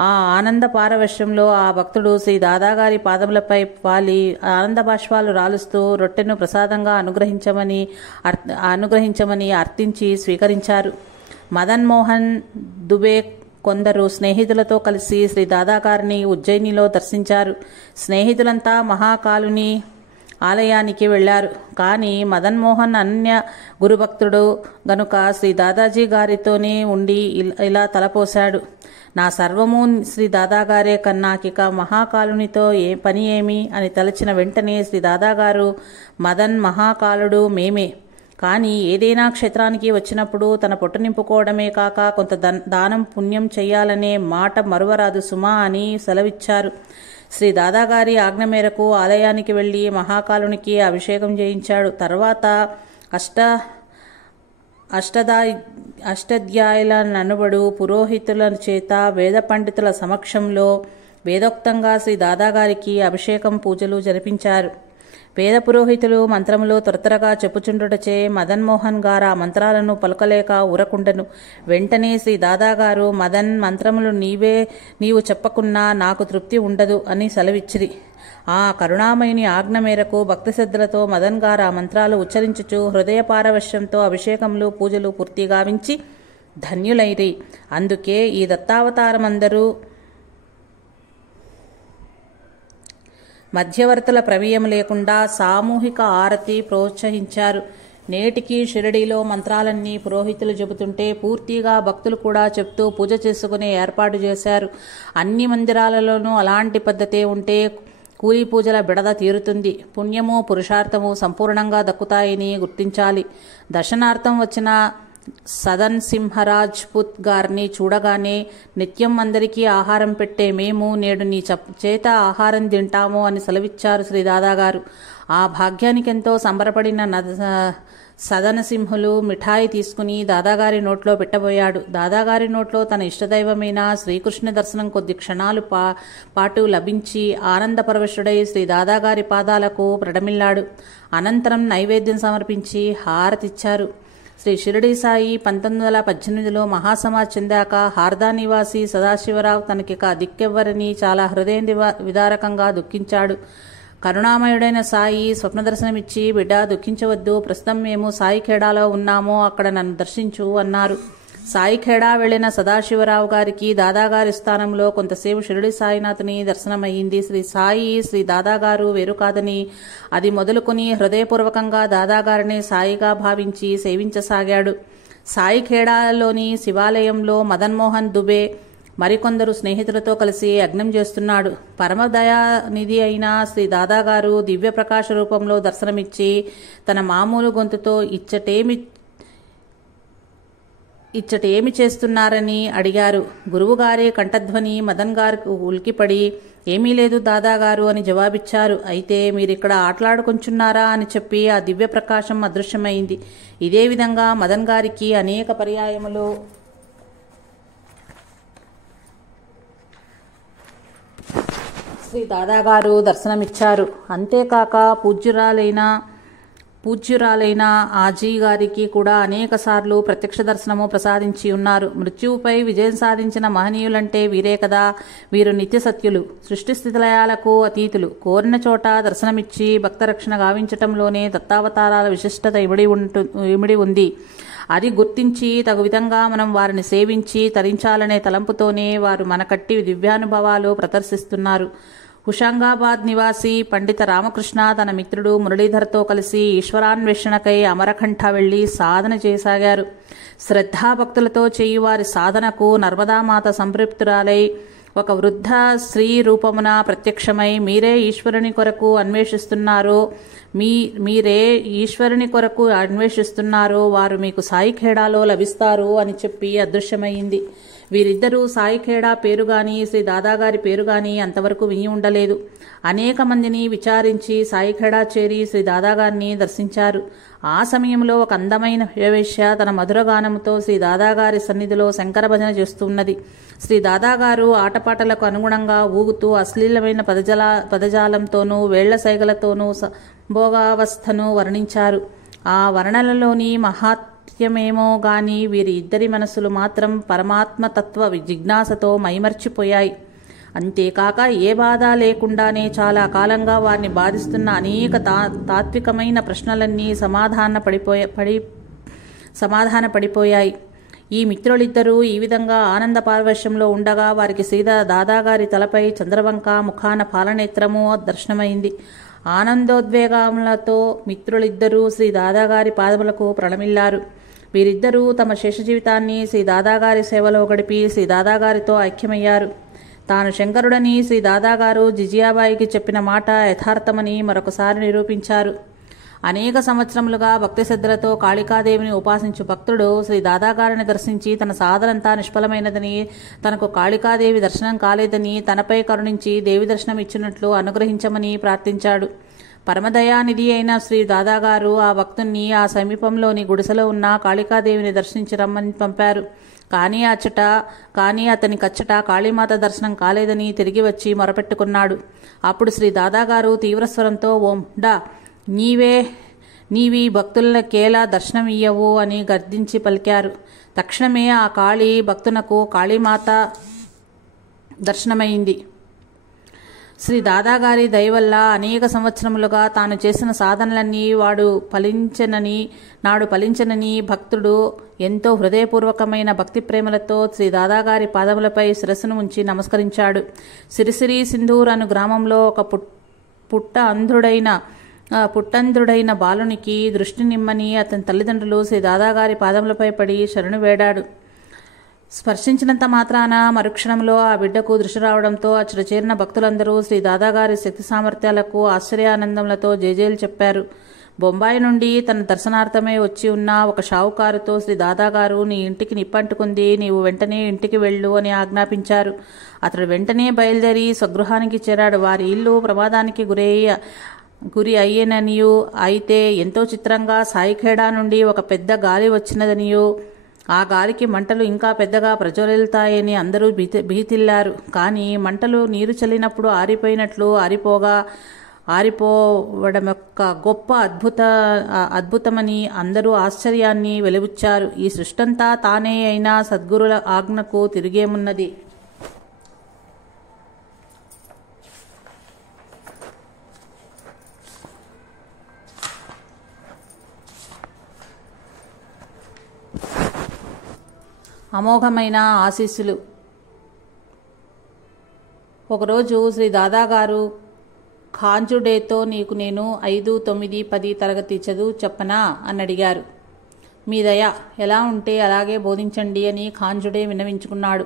ఆ ఆనంద పారవశ్యంలో ఆ భక్తుడు శ్రీ దాదాగారి పాదములపై వాలి ఆనంద బాష్పాలు రాలుస్తూ రొట్టెను ప్రసాదంగా అనుగ్రహించమని అర్థించి స్వీకరించారు. మదన్ మోహన్ దుబే కొందరు స్నేహితులతో కలిసి శ్రీ దాదాగారిని ఉజ్జయినిలో దర్శించారు. స్నేహితులంతా మహాకాలుని ఆలయానికి వెళ్లారు. కానీ మదన్ మోహన్ అన్య గురుభక్తుడు గనుక శ్రీ దాదాజీ గారితోనే ఉండి ఇలా తలపోశాడు. నా సర్వము శ్రీ దాదాగారే కన్నాకిక మహాకాలునితో పని ఏమి అని తలచిన వెంటనే శ్రీ దాదాగారు మదన్ మహాకాలుడు మేమే. కానీ ఏదైనా క్షేత్రానికి వచ్చినప్పుడు తన పొట్టు నింపుకోవడమే కాక కొంత దానం పుణ్యం చెయ్యాలనే మాట మరువరాదు సుమా అని సెలవిచ్చారు. శ్రీ దాదాగారి ఆజ్ఞ మేరకు ఆలయానికి వెళ్లి మహాకాలునికి అభిషేకం చేయించాడు. తర్వాత అష్టాధ్యాయుల ననుబడు పురోహితుల చేత వేద పండితుల సమక్షంలో వేదోక్తంగా శ్రీ దాదాగారికి అభిషేకం పూజలు జరిపించారు. వేద పురోహితులు మంత్రములు త్వరగా చెప్పుచుండుటచే మదన్ మోహన్ గారు ఆ మంత్రాలను పలుకలేక ఊరకుండెను. వెంటనే శ్రీ దాదాగారు మదన్ మంత్రములు నీవు చెప్పకున్నా నాకు తృప్తి ఉండదు అని సెలవిచ్చిరి. ఆ కరుణామయుని ఆజ్ఞ మేరకు భక్తి శ్రద్ధలతో మదన్ గారు ఆ మంత్రాలు ఉచ్చరించుచు హృదయ పారవశ్యంతో అభిషేకములు పూజలు పూర్తి గావించి ధన్యులైరి. అందుకే ఈ దత్తావతారమందరూ మధ్యవర్తుల ప్రమేయం లేకుండా సామూహిక ఆరతి ప్రోత్సహించారు. నేటికి షిరిడీలో మంత్రాలన్నీ పురోహితులు చెబుతుంటే పూర్తిగా భక్తులు కూడా చెప్తూ పూజ చేసుకునే ఏర్పాటు చేశారు. అన్ని మందిరాలలోనూ అలాంటి పద్ధతే ఉంటే కూలీ పూజల బిడద తీరుతుంది. పుణ్యము పురుషార్థము సంపూర్ణంగా దక్కుతాయని గుర్తించాలి. దర్శనార్థం వచ్చిన సదన్ సింహరాజ్పుత్ గారిని చూడగానే నిత్యం అందరికీ ఆహారం పెట్టే మేము నేడు నీ చేత ఆహారం తింటాము అని సెలవిచ్చారు శ్రీ దాదాగారు. ఆ భాగ్యానికెంతో సంబరపడిన సదనసింహులు మిఠాయి తీసుకుని దాదాగారి నోట్లో పెట్టబోయాడు. దాదాగారి నోట్లో తన ఇష్టదైవమైన శ్రీకృష్ణ దర్శనం కొద్ది క్షణాలు పాటు లభించి ఆనందపరవశుడై శ్రీ దాదాగారి పాదాలకు ప్రణమిల్లాడు. అనంతరం నైవేద్యం సమర్పించి హారతిచ్చారు. శ్రీ షిరిడీ సాయి 1918లో మహాసమాజ్ చెందాక హార్దా నివాసి సదాశివరావు తనకిక దిక్కెవ్వరని చాలా హృదయ విదారకంగా దుఃఖించాడు. కరుణామయుడైన సాయి స్వప్నదర్శనమిచ్చి, బిడ్డ దుఃఖించవద్దు, ప్రస్తుతం మేము సాయిఖేడాలో ఉన్నామో అక్కడ నన్ను దర్శించు అన్నారు. సాయిఖేడా వెళ్లిన సదాశివరావు గారికి దాదాగారి స్థానంలో కొంతసేపు షిరిడి సాయినాథుని దర్శనమయ్యింది. శ్రీ సాయి శ్రీ దాదాగారు వేరు కాదని అది మొదలుకొని హృదయపూర్వకంగా దాదాగారిని సాయిగా భావించి సేవించసాగాడు. సాయిఖేడాలోని శివాలయంలో మదన్మోహన్ దుబే మరికొందరు స్నేహితులతో కలిసి యజ్ఞం చేస్తున్నాడు. పరమదయానిధి అయిన శ్రీ దాదాగారు దివ్య ప్రకాశ రూపంలో దర్శనమిచ్చి తన మామూలు గొంతుతో ఇచ్చటేమి చేస్తున్నారని అడిగారు. గురువుగారి కంఠధ్వని మదన్ గారికి ఉలికిపడి, ఏమీ లేదు దాదాగారు అని జవాబిచ్చారు. అయితే మీరిక్కడ ఆటలాడుకొంచున్నారా అని చెప్పి ఆ దివ్య ప్రకాశం అదృశ్యమైంది. ఇదే విధంగా మదన్ గారికి అనేక పర్యాయములు శ్రీ దాదాగారు దర్శనమిచ్చారు. అంతేకాక పూజ్యురాలైన ఆజీ గారికి కూడా అనేక సార్లు ప్రత్యక్ష దర్శనము ప్రసాదించి ఉన్నారు. మృత్యువుపై విజయం సాధించిన మహనీయులంటే వీరే కదా. వీరు నిత్య సత్యులు, సృష్టి స్థితిలయాలకు అతీతులు. కోరిన చోట దర్శనమిచ్చి భక్తరక్షణ గావించటంలోనే దత్తావతారాల విశిష్టత ఇమిడి ఉంది. అది గుర్తించి తగు విధంగా మనం వారిని సేవించి తరించాలనే తలంపుతోనే వారు మనకట్టి దివ్యానుభవాలు ప్రదర్శిస్తున్నారు. హుషంగాబాద్ నివాసి పండిత రామకృష్ణ తన మిత్రుడు మురళీధర్తో కలిసి ఈశ్వరాన్వేషణకై అమరకంఠ వెళ్లి సాధన చేయసాగారు. శ్రద్ధాభక్తులతో చేయువారి సాధనకు నర్మదామాత సంతృప్తురాలై ఒక వృద్ధ స్త్రీ రూపమున ప్రత్యక్షమై, మీరే ఈశ్వరుని కొరకు అన్వేషిస్తున్నారో వారు మీకు సాయిఖేడాలో లభిస్తారు అని చెప్పి అదృశ్యమైంది. వీరిద్దరూ సాయిఖేడా పేరుగాని శ్రీ దాదాగారి పేరుగాని అంతవరకు విని ఉండలేదు. అనేక మందిని విచారించి సాయిఖేడా చేరి శ్రీ దాదాగారిని దర్శించారు. ఆ సమయంలో ఒక అందమైన వేశ్య తన మధురగానముతో శ్రీ దాదాగారి సన్నిధిలో శంకర భజన చేస్తున్నది. శ్రీ దాదాగారు ఆటపాటలకు అనుగుణంగా ఊగుతూ అశ్లీలమైన పదజాలంతోనూ వేళ్ల సైగలతోనూ భోగావస్థను వర్ణించారు. ఆ వర్ణనలోని మహాత్మ్యమేమో గాని వీరి ఇద్దరి మనసులు మాత్రం పరమాత్మతత్వ జిజ్ఞాసతో మైమర్చిపోయాయి. అంతేకాక ఏ బాధ లేకుండానే చాలా కాలంగా వారిని బాధిస్తున్న అనేక తాత్వికమైన ప్రశ్నలన్నీ సమాధాన పడిపోయాయి. ఈ మిత్రులిద్దరూ ఈ విధంగా ఆనంద పారవశ్యంలో ఉండగా వారికి శ్రీ దాదాగారి తలపై చంద్రవంక ముఖాన పాలనేత్రము దర్శనమైంది. ఆనందోద్వేగములతో మిత్రులిద్దరూ శ్రీ దాదాగారి పాదములకు ప్రణమిల్లారు. వీరిద్దరూ తమ శేష జీవితాన్ని శ్రీ దాదాగారి సేవలో గడిపి శ్రీ దాదాగారితో ఐక్యమయ్యారు. తాను శంకరుడని శ్రీ దాదాగారు జిజియాబాయికి చెప్పిన మాట యథార్థమని మరొకసారి నిరూపించారు. అనేక సంవత్సరములుగా భక్తి శ్రద్ధలతో కాళికాదేవిని ఉపాసించు భక్తుడు శ్రీ దాదాగారిని దర్శించి తన సాధనంతా నిష్ఫలమైనదని, తనకు కాళికాదేవి దర్శనం కాలేదని, తనపై కరుణించి దేవి దర్శనం ఇచ్చినట్లు అనుగ్రహించమని ప్రార్థించాడు. పరమదయానిధి అయిన శ్రీ దాదాగారు ఆ భక్తుణ్ణి ఆ సమీపంలోని గుడిసెలో ఉన్న కాళికాదేవిని దర్శించి రమ్మని పంపారు. కానీ అతనికచ్చట కాళీమాత దర్శనం కాలేదని తిరిగి వచ్చి మొరపెట్టుకున్నాడు. అప్పుడు శ్రీ దాదాగారు తీవ్రస్వరంతో, ఓం డా నీవి భక్తులకేలా దర్శనమియ్యవు అని గర్జించి పలికారు. తక్షణమే ఆ కాళీ భక్తునకు కాళీమాత దర్శనమైంది. శ్రీ దాదాగారి దయవల్ల అనేక సంవత్సరములుగా తాను చేసిన సాధనలన్నీ నాడు ఫలించనని భక్తుడు ఎంతో హృదయపూర్వకమైన భక్తి ప్రేమలతో శ్రీ దాదాగారి పాదములపై శిరస్సును ఉంచి నమస్కరించాడు. సిరిసిరి సింధూర్ అను గ్రామంలో ఒక పుట్టంధుడైన బాలునికి దృష్టి నిమ్మని అతని తల్లిదండ్రులు శ్రీ దాదాగారి పాదములపై పడి శరణు వేడాడు. స్పర్శించినంత మాత్రాన మరుక్షణంలో ఆ బిడ్డకు దృష్టి రావడంతో అచ్చట చేరిన భక్తులందరూ శ్రీ దాదాగారి శక్తి సామర్థ్యాలకు ఆశ్చర్యానందములతో జేజేలు చెప్పారు. బొంబాయి నుండి తన దర్శనార్థమై వచ్చి ఉన్న ఒక షావుకారుతో శ్రీ దాదాగారు, నీ ఇంటికి నిప్పంటుకుంది, నీవు వెంటనే ఇంటికి వెళ్ళు అని ఆజ్ఞాపించారు. అతడు వెంటనే బయలుదేరి స్వగృహానికి చేరాడు. వారి ఇల్లు ప్రమాదానికి గురి అయ్యేననియు, అయితే ఎంతో చిత్రంగా సాయిఖేడా నుండి ఒక పెద్ద గాలి వచ్చినదనియు, ఆ గాలికి మంటలు ఇంకా పెద్దగా ప్రజ్వలిల్తాయని అందరూ భీతిల్లారు. కానీ మంటలు నీరు చల్లినప్పుడు ఆరిపోయినట్లు ఆరిపోవడం యొక్క గొప్ప అద్భుతమని అందరూ ఆశ్చర్యాన్ని వెలిబుచ్చారు. ఈ సృష్టంతా తానే అయినా సద్గురుల ఆజ్ఞకు తిరిగేమున్నది. అమోఘమైన ఆశీస్సులు. ఒకరోజు శ్రీ దాదాగారు ఖాంజుడేతో, నీకు నేను 5, 9, 10 తరగతి చదువు చెప్పనా అని అడిగారు. మీ దయ, ఎలా ఉంటే అలాగే బోధించండి అని ఖాంజుడే విన్నవించుకున్నాడు.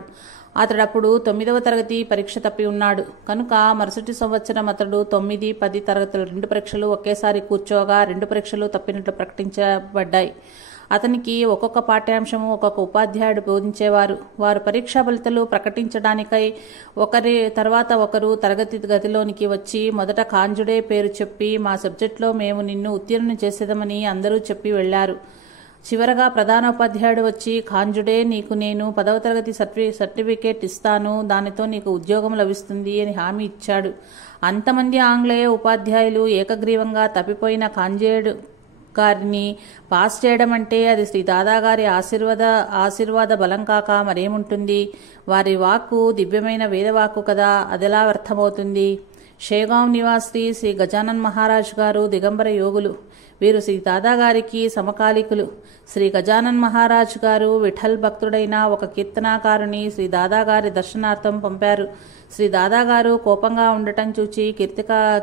అతడప్పుడు 9వ తరగతి పరీక్ష తప్పి ఉన్నాడు కనుక మరుసటి సంవత్సరం అతడు 9, 10 తరగతులు 2 పరీక్షలు ఒకేసారి కూర్చోగా 2 పరీక్షలు తప్పినట్లు ప్రకటించబడ్డాయి. అతనికి ఒక్కొక్క పాఠ్యాంశము ఒక్కొక్క ఉపాధ్యాయుడు బోధించేవారు. వారు పరీక్షా ఫలితాలు ప్రకటించడానికై ఒకరి తర్వాత ఒకరు తరగతి గదిలోనికి వచ్చి మొదట ఖాంజుడే పేరు చెప్పి, మా సబ్జెక్టులో మేము నిన్ను ఉత్తీర్ణం చేసేదమని అందరూ చెప్పి వెళ్లారు. చివరగా ప్రధానోపాధ్యాయుడు వచ్చి, ఖాంజుడే, నీకు నేను 10వ తరగతి సర్టిఫికేట్ ఇస్తాను, దానితో నీకు ఉద్యోగం లభిస్తుంది అని హామీ ఇచ్చాడు. అంతమంది ఆంగ్లేయ ఉపాధ్యాయులు ఏకగ్రీవంగా తప్పిపోయిన ఖాంజుడు గారిని పాస్ చేయడం అంటే అది శ్రీ దాదాగారి ఆశీర్వాద బలం కాక మరేముంటుంది. వారి వాక్కు దివ్యమైన వేదవాక్కు కదా, అదెలా వ్యర్థమవుతుంది. షేగాం నివాసి శ్రీ గజానన్ మహారాజ్ గారు దిగంబర యోగులు. వీరు శ్రీ దాదాగారికి సమకాలికులు. శ్రీ గజానన్ మహారాజ్ గారు విఠల్ భక్తుడైన ఒక కీర్తనాకారుని శ్రీ దాదాగారి దర్శనార్థం పంపారు. శ్రీ దాదాగారు కోపంగా ఉండటం చూచి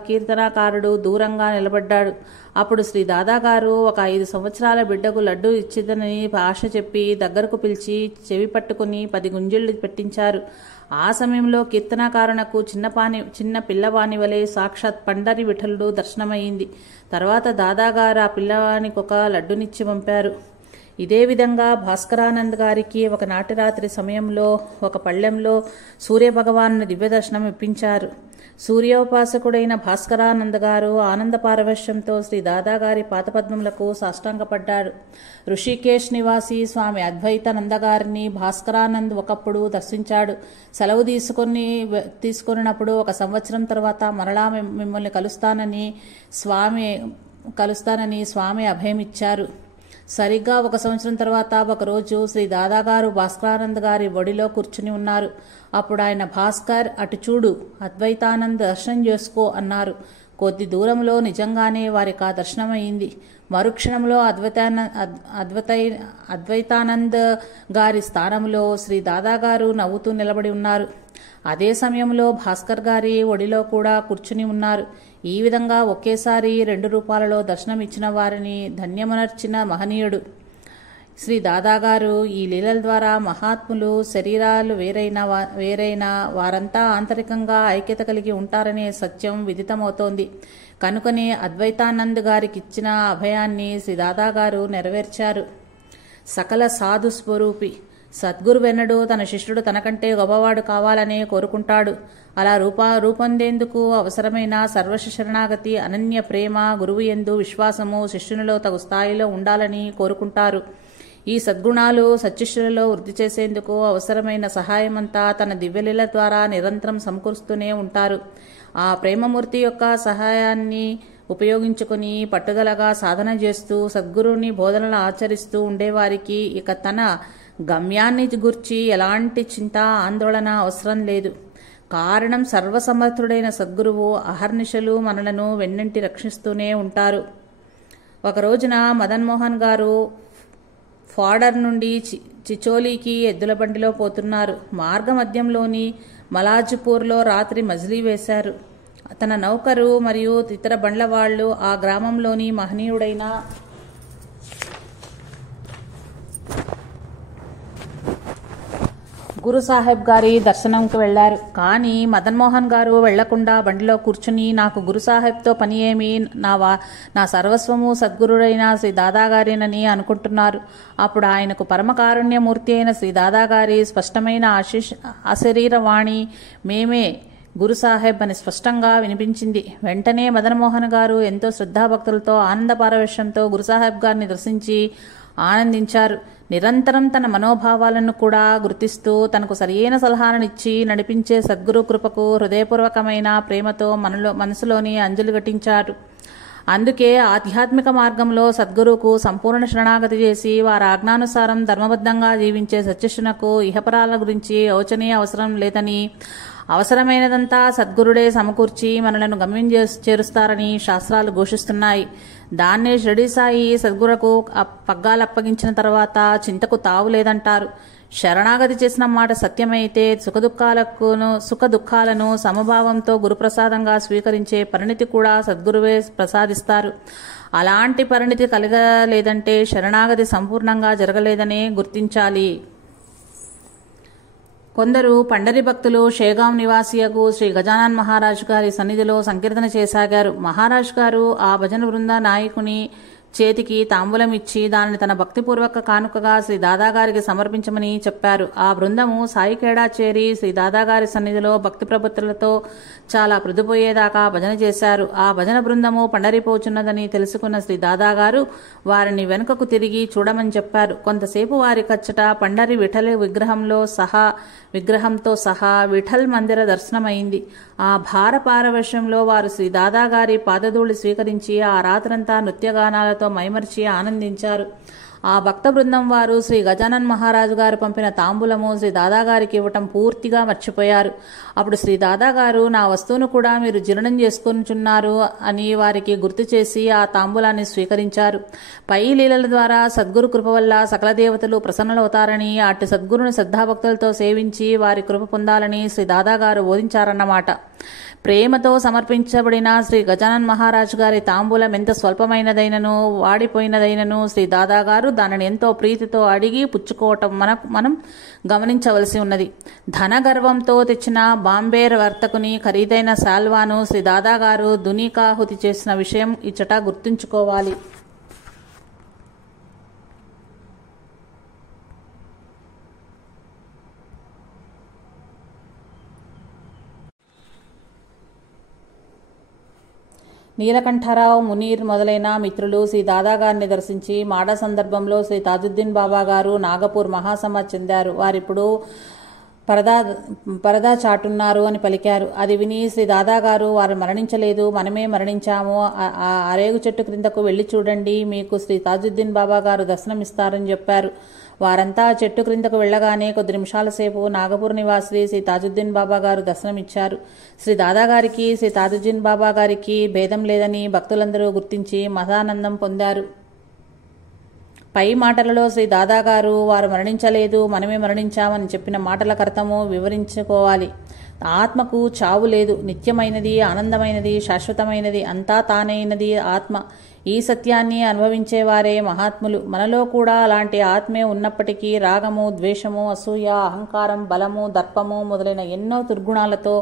కీర్తనాకారుడు దూరంగా నిలబడ్డాడు. అప్పుడు శ్రీ దాదాగారు ఒక 5 సంవత్సరాల బిడ్డకు లడ్డు ఇచ్చిదనని ఆశ చెప్పి దగ్గరకు పిలిచి చెవి పట్టుకుని 10 గుంజిళ్లు పెట్టించారు. ఆ సమయంలో కీర్తనాకారునకు చిన్న పిల్లవాని వలె సాక్షాత్ పండరి విఠలుడు దర్శనమయ్యింది. తర్వాత దాదాగారు ఆ పిల్లవానికొక లడ్డునిచ్చి పంపారు. ఇదే విధంగా భాస్కరానంద్ గారికి ఒకనాటి రాత్రి సమయంలో ఒక పళ్ళెంలో సూర్యభగవాను దివ్యదర్శనం ఇప్పించారు. సూర్యోపాసకుడైన భాస్కరానంద్ గారు ఆనంద పారవశ్యంతో శ్రీ దాదాగారి పాదపద్మములకు సాష్టాంగపడ్డాడు. ఋషికేశ్ నివాసి స్వామి అద్వైతానంద గారిని భాస్కరానంద్ ఒకప్పుడు దర్శించాడు. సెలవు తీసుకున్నప్పుడు 1 సంవత్సరం తర్వాత మరలా మిమ్మల్ని కలుస్తానని స్వామి అభయమిచ్చారు. సరిగ్గా 1 సంవత్సరం తర్వాత ఒకరోజు శ్రీ దాదాగారు భాస్కరానంద్ గారి ఒడిలో కూర్చుని ఉన్నారు. అప్పుడు ఆయన, భాస్కర్, అటు చూడు, అద్వైతానంద్ దర్శనం చేసుకో అన్నారు. కొద్ది దూరంలో నిజంగానే వారికి ఆ దర్శనమైంది. మరుక్షణంలో అద్వైతానంద్ గారి స్థానంలో శ్రీ దాదాగారు నవ్వుతూ నిలబడి ఉన్నారు. అదే సమయంలో భాస్కర్ గారి ఒడిలో కూడా కూర్చుని ఉన్నారు. ఈ విధంగా ఒకేసారి 2 రూపాలలో దర్శనం ఇచ్చిన వారిని ధన్యమునర్చిన మహనీయుడు శ్రీ దాదాగారు. ఈ లీలల ద్వారా మహాత్ములు శరీరాలు వేరైన వారంతా ఆంతరికంగా ఐక్యత కలిగి ఉంటారనే సత్యం విదితమవుతోంది. కనుకనే అద్వైతానంద్ గారికి ఇచ్చిన అభయాన్ని శ్రీ దాదాగారు నెరవేర్చారు. సకల సాధు స్వరూపి సద్గురువెన్నడూ తన శిష్యుడు తనకంటే గొప్పవాడు కావాలనే కోరుకుంటాడు. అలా రూపొందేందుకు అవసరమైన సర్వశ శరణాగతి, అనన్య ప్రేమ, గురువు యందు విశ్వాసము శిష్యునిలో తగు స్థాయిలో ఉండాలని కోరుకుంటారు. ఈ సద్గుణాలు సచ్చిష్యులలో వృద్ధి చేసేందుకు అవసరమైన సహాయమంతా తన దివ్యలీల ద్వారా నిరంతరం సమకూరుస్తూనే ఉంటారు. ఆ ప్రేమమూర్తి యొక్క సహాయాన్ని ఉపయోగించుకుని పట్టుదలగా సాధన చేస్తూ సద్గురుని బోధనలు ఆచరిస్తూ ఉండేవారికి ఇక తన గమ్యాన్ని గుర్చి ఎలాంటి చింత, ఆందోళన అవసరం లేదు. కారణం, సర్వసమర్థుడైన సద్గురువు అహర్నిశలు మనలను వెన్నంటి రక్షిస్తూనే ఉంటారు. ఒక రోజున మదన్మోహన్ గారు ఫాడర్ నుండి చిచోలీకి ఎద్దుల బండిలో పోతున్నారు. మార్గ మధ్యంలోని మలాజ్పూర్లో రాత్రి మజిలీ వేశారు. తన నౌకరు మరియు ఇతర బండ్ల వాళ్ళు ఆ గ్రామంలోని మహనీయుడైన గురు సాహెబ్ గారి దర్శనంకి వెళ్లారు. కానీ మదన్ మోహన్ గారు వెళ్లకుండా బండిలో కూర్చుని, నాకు గురు సాహెబ్తో పని ఏమి, నా సర్వస్వము సద్గురుడైన శ్రీ దాదాగారినని అనుకుంటున్నారు. అప్పుడు ఆయనకు పరమకారుణ్యమూర్తి అయిన శ్రీ దాదాగారి స్పష్టమైన అశరీరవాణి, మేమే గురు సాహెబ్ అని స్పష్టంగా వినిపించింది. వెంటనే మదన్ మోహన్ గారు ఎంతో శ్రద్ధాభక్తులతో ఆనంద పారవశ్యంతో గురుసాహెబ్ గారిని దర్శించి ఆనందించారు. నిరంతరం తన మనోభావాలను కూడా గుర్తిస్తూ తనకు సరియైన సలహాలనిచ్చి నడిపించే సద్గురు కృపకు హృదయపూర్వకమైన ప్రేమతో మనసులోని అంజలి ఘటించారు. అందుకే ఆధ్యాత్మిక మార్గంలో సద్గురువుకు సంపూర్ణ శరణాగతి చేసి వారి ఆజ్ఞానుసారం ధర్మబద్ధంగా జీవించే సత్యశునకు ఇహపరాల గురించి యోచనీయ అవసరం లేదని, అవసరమైనదంతా సద్గురుడే సమకూర్చి మనలను గమ్యం చేరుస్తారని శాస్త్రాలు ఘోషిస్తున్నాయి. దాన్నే షిరిడీ సాయి సద్గురుకు పగ్గాలప్పగించిన తర్వాత చింతకు తావు లేదంటారు. శరణాగతి చేసిన మాట సత్యమైతే సుఖ దుఃఖాలను సమభావంతో గురుప్రసాదంగా స్వీకరించే పరిణితి కూడా సద్గురువే ప్రసాదిస్తారు. అలాంటి పరిణితి కలగలేదంటే శరణాగతి సంపూర్ణంగా జరగలేదనే గుర్తించాలి. కొందరు పండరి భక్తులు షేగాం నివాసియకు శ్రీ గజానన్ మహారాజ్ గారి సన్నిధిలో సంకీర్తన చేసాగారు. మహారాజ్ గారు ఆ భజన బృంద నాయకుని చేతికి తాంబూలం ఇచ్చి దానిని తన భక్తిపూర్వక కానుకగా శ్రీ దాదాగారికి సమర్పించమని చెప్పారు. ఆ బృందము సాయికేడా చేరి శ్రీ దాదాగారి సన్నిధిలో భక్తి ప్రబుద్ధులతో చాలా పృథుపోయేదాకా భజన చేశారు. ఆ భజన బృందము పండరిపోచున్నదని తెలుసుకున్న శ్రీ దాదాగారు వారిని వెనుకకు తిరిగి చూడమని చెప్పారు. కొంతసేపు వారి కచ్చట పండరి విఠల్ విగ్రహంతో సహా విఠల్ మందిర దర్శనమైంది. ఆ భార పారవశ్యంలో వారు శ్రీ దాదాగారి పాదధూళి స్వీకరించి ఆ రాత్రంతా నృత్యగానాలతో మైమర్చి ఆనందించారు. ఆ భక్త బృందం వారు శ్రీ గజానన్ మహారాజు గారు పంపిన తాంబూలము శ్రీ దాదాగారికి ఇవ్వటం పూర్తిగా మర్చిపోయారు. అప్పుడు శ్రీ దాదాగారు, నా వస్తువును కూడా మీరు జీర్ణం చేసుకొనిచున్నారు అని వారికి గుర్తు చేసి ఆ తాంబూలాన్ని స్వీకరించారు. పై లీలల ద్వారా సద్గురు కృప వల్ల సకల దేవతలు ప్రసన్నలవుతారని, అటు సద్గురుని శ్రద్ధాభక్తులతో సేవించి వారి కృప పొందాలని శ్రీ దాదాగారు బోధించారన్నమాట. ప్రేమతో సమర్పించబడిన శ్రీ గజానన్ మహారాజ్ గారి తాంబూలం ఎంత స్వల్పమైనదైనను వాడిపోయినదైనను శ్రీ దాదాగారు దానిని ఎంతో ప్రీతితో అడిగి పుచ్చుకోవటం మనం గమనించవలసి ఉన్నది. ధన గర్వంతో తెచ్చిన బాంబేర్ వర్తకుని ఖరీదైన శాల్వాను శ్రీ దాదాగారు దునీకాహుతి చేసిన విషయం ఇచ్చట గుర్తుంచుకోవాలి. నీలకంఠరావు, మునీర్ మొదలైన మిత్రులు శ్రీ దాదాగారిని దర్శించి మాట సందర్భంలో శ్రీ తాజుద్దీన్ బాబా గారు నాగపూర్ మహాసమాజ్ చెందారు. వారిప్పుడు పరదా చాటున్నారు అని పలికారు. అది విని శ్రీ దాదాగారు, వారు మరణించలేదు, మనమే మరణించాము, ఆ అరేగు చెట్టు క్రిందకు వెళ్లి చూడండి, మీకు శ్రీ తాజుద్దీన్ బాబా గారు దర్శనమిస్తారని చెప్పారు. వారంతా చెట్టు క్రిందకు వెళ్లగానే కొద్ది నిమిషాల సేపు నాగపూర్ నివాసి శ్రీ తాజుద్దీన్ బాబా గారు దర్శనమిచ్చారు. శ్రీ దాదాగారికి శ్రీ తాజుద్దీన్ బాబా గారికి భేదం లేదని భక్తులందరూ గుర్తించి మతానందం పొందారు. పై మాటలలో శ్రీ దాదాగారు వారు మరణించలేదు, మనమే మరణించామని చెప్పిన మాటలకు అర్థము వివరించుకోవాలి. ఆత్మకు చావు లేదు, నిత్యమైనది, ఆనందమైనది, శాశ్వతమైనది, అంతా తానైనది ఆత్మ. ఈ సత్యాన్ని అనుభవించేవారే మహాత్ములు. మనలో కూడా అలాంటి ఆత్మే ఉన్నప్పటికీ రాగము, ద్వేషము, అసూయ, అహంకారం, బలము, దర్పము మొదలైన ఎన్నో దుర్గుణాలతో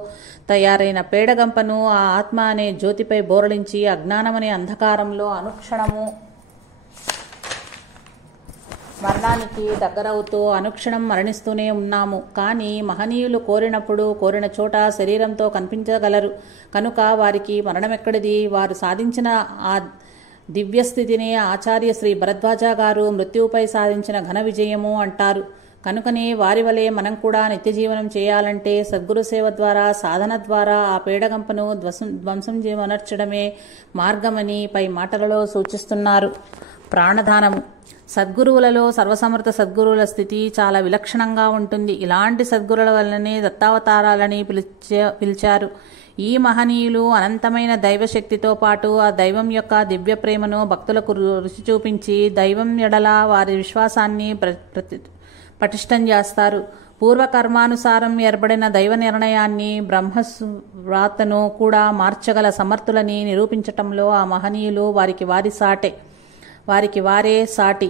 తయారైన పేడగంపను ఆ ఆత్మ అనే జ్యోతిపై బోరలించి అజ్ఞానమనే అంధకారంలో అనుక్షణము మరణానికి దగ్గరవుతూ అనుక్షణం మరణిస్తూనే ఉన్నాము. కానీ మహనీయులు కోరినప్పుడు కోరిన చోట శరీరంతో కనిపించగలరు కనుక వారికి మరణమెక్కడిది? వారు సాధించిన ఆ దివ్యస్థితిని ఆచార్య శ్రీ భరద్వాజ గారు మృత్యువుపై సాధించిన ఘన విజయము అంటారు. కనుకనే వారి వలె మనం కూడా నిత్యజీవనం చేయాలంటే సద్గురు సేవ ద్వారా, సాధన ద్వారా ఆ పేడగంపను ధ్వంసం చేయమనర్చడమే మార్గమని పై మాటలలో సూచిస్తున్నారు. ప్రాణదానము. సద్గురువులలో సర్వసమర్థ సద్గురువుల స్థితి చాలా విలక్షణంగా ఉంటుంది. ఇలాంటి సద్గురుల వల్లనే దత్తావతారాలని పిలిచారు. ఈ మహనీయులు అనంతమైన దైవశక్తితో పాటు ఆ దైవం యొక్క దివ్య ప్రేమను భక్తులకు రుచి చూపించి దైవం ఎడల వారి విశ్వాసాన్ని పటిష్టం చేస్తారు. పూర్వకర్మానుసారం ఏర్పడిన దైవ నిర్ణయాన్ని బ్రహ్మవ్రాతను కూడా మార్చగల సమర్థులని నిరూపించటంలో ఆ మహనీయులు వారికి వారే సాటి.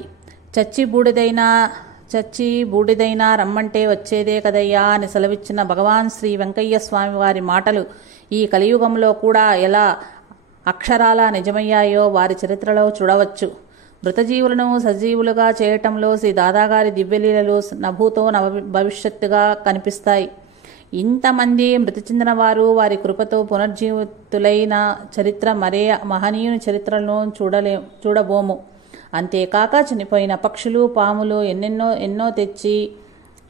చచ్చి బూడిదైనా రమ్మంటే వచ్చేదే కదయ్యా అని సెలవిచ్చిన భగవాన్ శ్రీ వెంకయ్య స్వామి వారి మాటలు ఈ కలియుగంలో కూడా ఎలా అక్షరాలా నిజమయ్యాయో వారి చరిత్రలో చూడవచ్చు. మృతజీవులను సజీవులుగా చేయటంలో శ్రీ దాదాగారి దివ్యలీలలు నభూతో భవిష్యత్తుగా కనిపిస్తాయి. ఇంతమంది మృతి చెందిన వారు వారి కృపతో పునర్జీవితులైన చరిత్ర మరే మహనీయుని చరిత్రలను చూడబోము. అంతేకాక చనిపోయిన పక్షులు, పాములు ఎన్నో తెచ్చి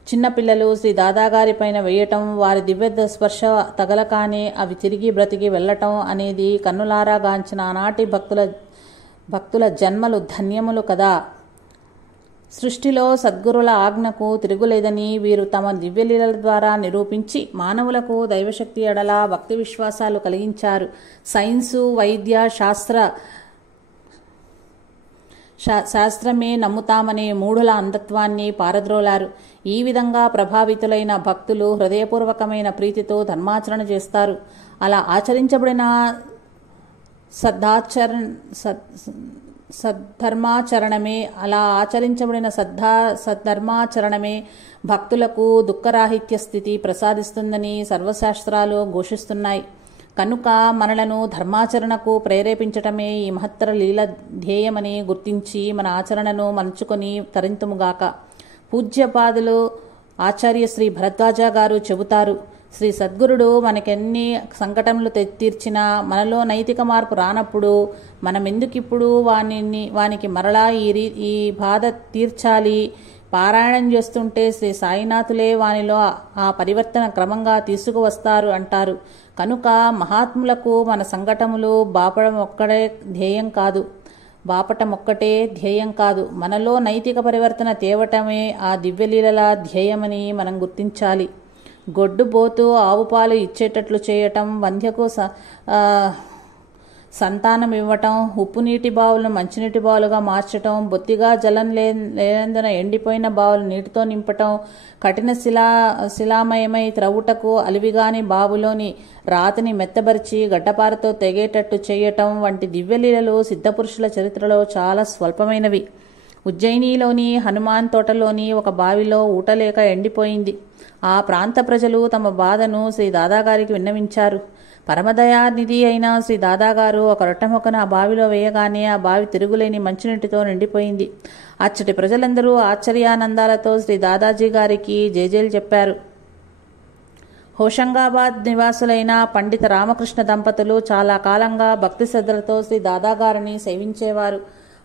చిన్నపిల్లలు శ్రీ దాదాగారి పైన వేయటం, వారి దివ్య స్పర్శ తగలకానే అవి తిరిగి బ్రతికి వెళ్ళటం అనేది కన్నులారా గాంచిన ఆనాటి భక్తుల జన్మలు ధన్యములు కదా. సృష్టిలో సద్గురుల ఆజ్ఞకు తిరుగులేదని వీరు తమ దివ్యలీలల ద్వారా నిరూపించి మానవులకు దైవశక్తి ఎడల భక్తి విశ్వాసాలు కలిగించారు. సైన్సు, వైద్య శాస్త్రమే నమ్ముతామనే మూఢుల అంధత్వాన్ని పారద్రోలారు. ఈ విధంగా ప్రభావితులైన భక్తులు హృదయపూర్వకమైన ప్రీతితో ధర్మాచరణ చేస్తారు. అలా ఆచరించబడిన సద్ధర్మాచరణమే భక్తులకు దుఃఖరాహిత్య స్థితి ప్రసాదిస్తుందని సర్వశాస్త్రాలు ఘోషిస్తున్నాయి. కనుక మనలను ధర్మాచరణకు ప్రేరేపించటమే ఈ మహత్తర లీల ధ్యేయమని గుర్తించి మన ఆచరణను మలుచుకొని తరింతుముగాక. పూజ్యపాదులు ఆచార్య శ్రీ భరద్వాజ గారు చెబుతారు, శ్రీ సద్గురుడు మనకెన్ని సంకటములు తీర్చినా మనలో నైతిక మార్పు రానప్పుడు మనమెందుకిప్పుడు వానికి మరలా ఈ బాధ తీర్చాలి? పారాయణం చేస్తుంటే శ్రీ సాయినాథులే వానిలో ఆ పరివర్తన క్రమంగా తీసుకువస్తారు అంటారు. కనుక మహాత్ములకు మన సంకటములు బాపటం ఒక్కటే ధ్యేయం కాదు, మనలో నైతిక పరివర్తన తేవటమే ఆ దివ్యలీలల ధ్యేయమని మనం గుర్తించాలి. గొడ్డుబోతు ఆవుపాలు ఇచ్చేటట్లు చేయటం, వంధ్యకు సంతానం ఇవ్వటం, ఉప్పు నీటి బావులను మంచినీటి బావులుగా మార్చటం, బొత్తిగా జలం లేనందున ఎండిపోయిన బావులు నీటితో నింపటం, కఠిన శిలామయమై త్రవ్వుటకు అలివిగాని బావులోని రాతిని మెత్తబరిచి గడ్డపారతో తెగేటట్టు చేయటం వంటి దివ్యలీలలు సిద్ధపురుషుల చరిత్రలో చాలా స్వల్పమైనవి. ఉజ్జయినిలోని హనుమాన్ తోటలోని ఒక బావిలో ఊటలేక ఎండిపోయింది. ఆ ప్రాంత ప్రజలు తమ బాధను శ్రీ దాదాగారికి విన్నవించారు. పరమదయానిధి అయిన శ్రీ దాదాగారు ఒక రొట్టెముక్కను ఆ బావిలో వేయగానే ఆ బావి తిరుగులేని మంచినీటితో నిండిపోయింది. అచ్చటి ప్రజలందరూ ఆశ్చర్యానందాలతో శ్రీ దాదాజీ గారికి జేజేలు చెప్పారు. హోషంగాబాద్ నివాసులైన పండిత రామకృష్ణ దంపతులు చాలా కాలంగా భక్తి శ్రద్ధలతో శ్రీ దాదాగారిని సేవించేవారు.